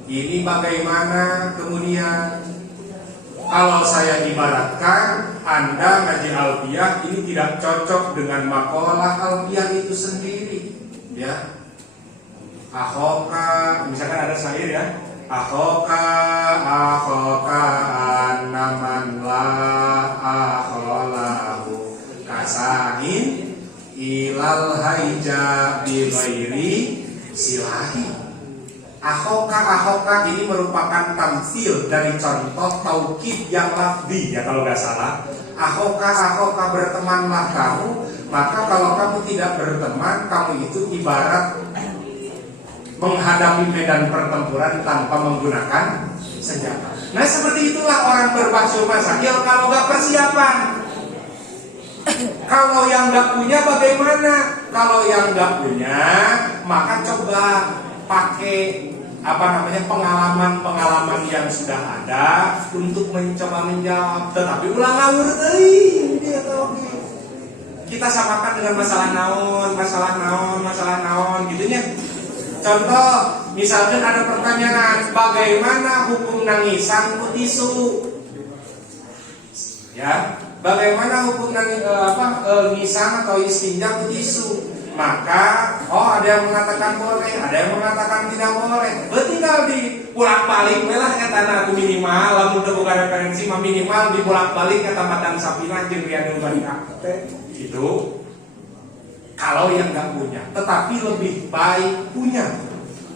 Ini bagaimana kemudian? Kalau saya ibaratkan, Anda ngaji alfiyah ini tidak cocok dengan makalah alfiyah itu sendiri, ya. Akhoka, misalkan ada syair ya. Akhoka annaman la akholahu kasahin ilal haija bi ghairi silahi. Akhoka ini merupakan tamsil dari contoh taukid yang lafzi ya kalau nggak salah. Akhoka bertemanlah kamu. Maka kalau kamu tidak berteman, kamu itu ibarat menghadapi medan pertempuran tanpa menggunakan senjata. Nah seperti itulah orang berbahsul masail kalau nggak persiapan. Kalau yang nggak punya bagaimana? Kalau yang nggak punya, maka coba pakai pengalaman yang sudah ada untuk mencoba menjawab. Tetapi ulang ngawur teuing dia tahu. Kita samakan dengan masalah naon gitu nya. Contoh, misalkan ada pertanyaan, bagaimana hukum nangisan ku tisu? Ya, bagaimana hukum nangisan atau istinja ku tisu? Maka, ada yang mengatakan boleh, ada yang mengatakan tidak boleh. Tinggal di bolak-balik, lah etana aku minimal, lamun teu boga referensi mah minimal di bolak-balik eta matang sapina jeung rianu barika. Itu kalau yang nggak punya, tetapi lebih baik punya.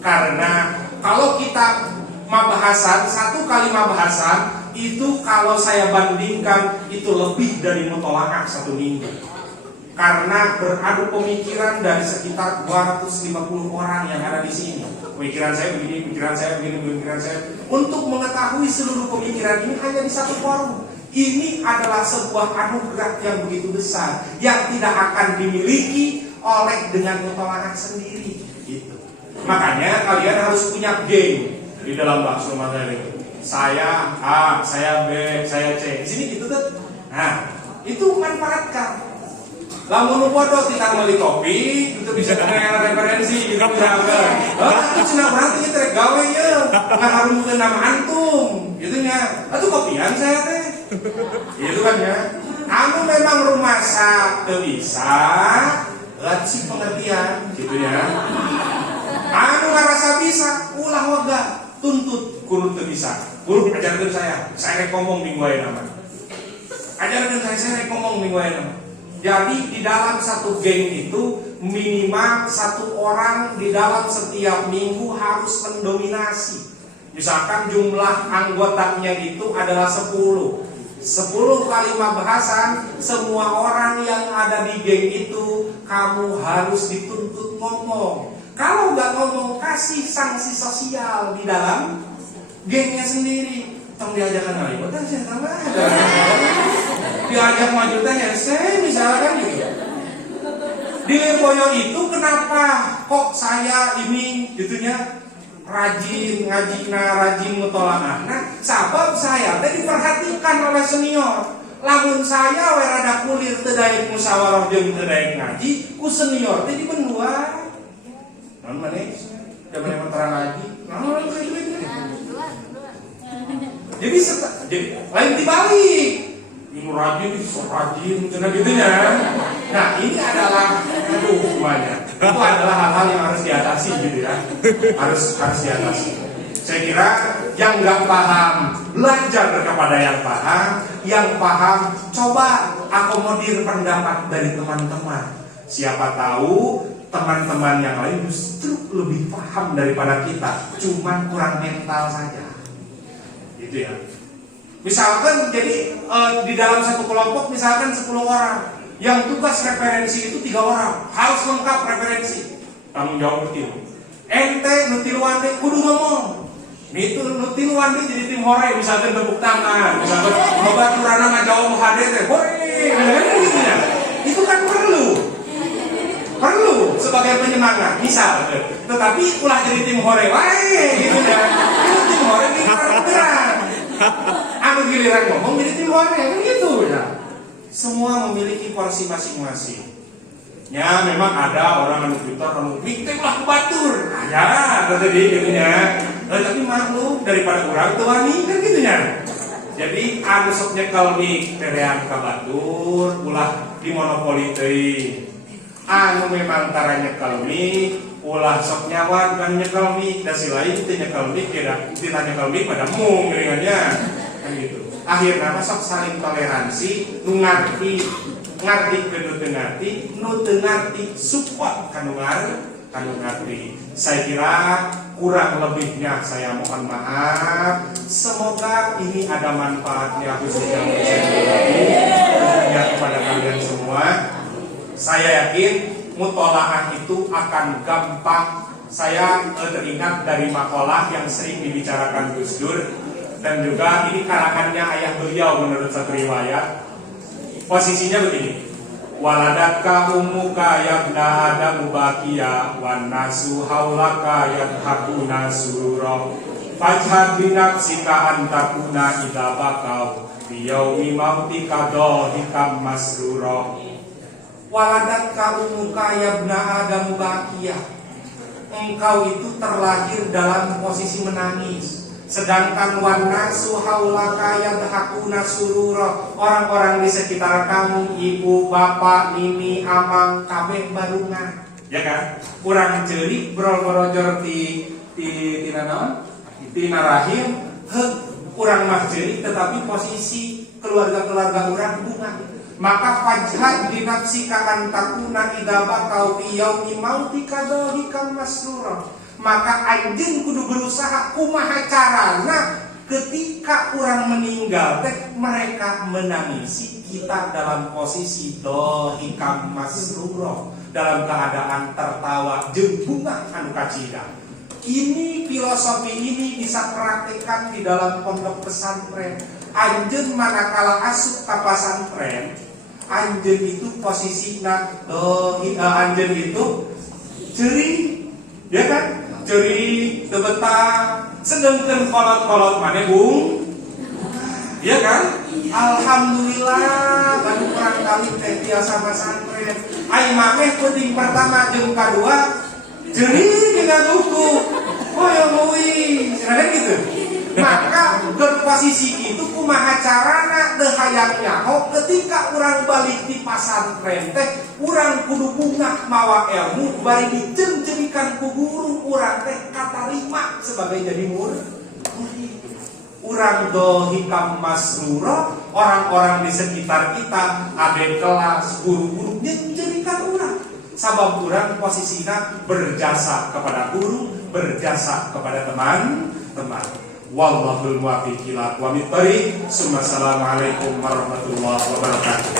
Karena kalau kita mabahasan, satu kali mabahasan itu kalau saya bandingkan itu lebih dari mutolakah 1 minggu. Karena beradu pemikiran dari sekitar 250 orang yang ada di sini. Pemikiran saya begini, pemikiran saya begini, pemikiran saya. Untuk mengetahui seluruh pemikiran ini hanya di satu forum. Ini adalah sebuah anugerah yang begitu besar, yang tidak akan dimiliki oleh dengan mutolakah sendiri. Gitu. Makanya kalian harus punya geng di dalam bahasa materi. Saya A, saya B, saya C. Di sini gitu tuh. Nah, itu manfaatkan. Lamun bodoh kita beli kopi, itu bisa dengan referensi gitu jaga. Aku cina berarti kita gawe ya, ngaharumkeun nama antum, gitu nya. Atuh kopian saya teh. Gitu kan ya. Anu memang rumah teu bisa, lagi pengertian, gitu ya. Anu ngarasa bisa, ulah waga, tuntut kudu teu bisa. Guru ajarkeun saya rek ngomong minggu aya nama. Ajarkeun saya rek ngomong minggu aya nama. Jadi di dalam satu geng itu minimal 1 orang di dalam setiap minggu harus mendominasi. Misalkan jumlah anggotanya itu adalah 10 kali bahasan, semua orang yang ada di geng itu kamu harus dituntut ngomong. Kalau nggak ngomong, kasih sanksi sosial di dalam gengnya sendiri. Tong diajakan ngaliwat aja sama diajak maju tanya, saya misalkan gitu. Di Lemboyo itu kenapa kok saya ini gitunya rajin ngajina, rajin mutolaah. Nah, sabab saya tadi diperhatikan oleh senior. Lamun saya rada kulir teu daek musyawarah jeung teu daek ngaji, ku senior teh dibenua. Naon maneh? Jaman terang ngaji. Naon gitu. Jadi lain dibalik. Ini rajin, sok rajin, cina gitunya. Nah ini adalah, banyak. Itu adalah hal-hal yang harus diatasi gitu ya. Harus diatasi. Saya kira yang nggak paham belajar kepada yang paham coba akomodir pendapat dari teman-teman. Siapa tahu teman-teman yang lain justru lebih paham daripada kita, cuman kurang mental saja. Gitu ya. Misalkan jadi di dalam satu kelompok misalkan 10 orang. Yang tugas referensi itu 3 orang, harus lengkap referensi. Tanggung jawab betul. Ente nutiluan teh kudu ngomong. Itu nutiluan teh jadi tim hore, misalkan tepuk tangan, misalkan baturana ngajawab hade teh, hore, gitu ya. Itu kan perlu sebagai penyemangat, misal. Tetapi ulah jadi tim hore, wae, gitu ya. Itu tim hore di giliran. Anu giliran ngomong jadi tim hore, kan gitu ya. Semua memiliki porsi masing-masing. Ya memang ada orang anu Twitter anu mikir lah batur. Ya, tadi gitu ya. Tapi maklum daripada kurang teu wani kan gitu ya. Jadi anu sok nyekel mik terean ka batur ulah dimonopoli teuing. Anu memang tara nyekel mik ulah sok nyawan kan nyekel mik da si lain teu nyekel mik tidak nyekel mik pada mung geuningannya. Kan gitu. Akhirnya sok saling toleransi, nu ngarti ke nu teu ngarti, support kanu ngarti. Saya kira kurang lebihnya saya mohon maaf. Semoga ini ada manfaatnya khususnya kepada kalian semua. Saya yakin mutolaah itu akan gampang. Saya teringat dari makalah yang sering dibicarakan Gus Dur. Dan juga ini karangannya ayah beliau menurut satu riwayat. Posisinya begini. Waladatka ummuka yabna adamu bakiya wan nasu haulaka yadhakuna surura fajhad binafsika antakuna idza bakau biyaumi mautika dhahikam masrura. Waladatka ummuka yabna adamu bakiya. Engkau itu terlahir dalam posisi menangis. Sedangkan wanasu haulaka yadhakuna surura, orang-orang di sekitar kamu, ibu, bapak, nini, amang, kabeh barungan. Ya kan? Kurang cerik brol-brojor di rahim, kurang mah cerik tetapi posisi keluarga-keluarga orang bunga. Maka fajhad binafsika antakuna idza bakau fi yaumi mautika dhahikam masrura. Maka anjeun kudu berusaha kumaha carana ketika orang meninggal teh mereka menangisi kita dalam posisi dhahikam masrura, dalam keadaan tertawa jeung bunga anu kacida. Ini filosofi ini bisa praktekkan di dalam pondok pesantren. Anjeun manakala asup ka pesantren, anjeun itu posisina anjeun itu ceuri, ya kan? Ceuri, tebetah, sedengkeun kolot-kolot maneh bung, ya kan? Alhamdulillah, kan kurang kali teh biasa pesantren. Ai mameh penting pertama jeung kadua, ceuri dina buku, hoyong euy, cenah gitu. Maka berposisi itu kumaha carana teu hayang nyaho ketika urang balik di pasantren teh urang kudu bunga mawa ilmu bari dijenjerikan ku guru urang teh katarima sebagai jadi murid. Urang dhahikam masrura, orang-orang di sekitar kita, adik kelas, guru-guru jenjerikan urang. Sabab urang posisinya berjasa kepada guru, berjasa kepada teman-teman. Wallahul muwaffiq ila aqwamit thoriq. Assalamualaikum warahmatullahi wabarakatuh.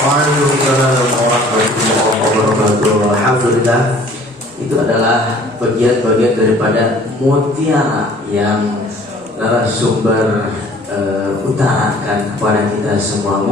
Waalaikumsalam warahmatullahi wabarakatuh. Alhamdulillah, itu adalah bagian-bagian daripada mutiara yang narasumber utarakan kepada kita semua.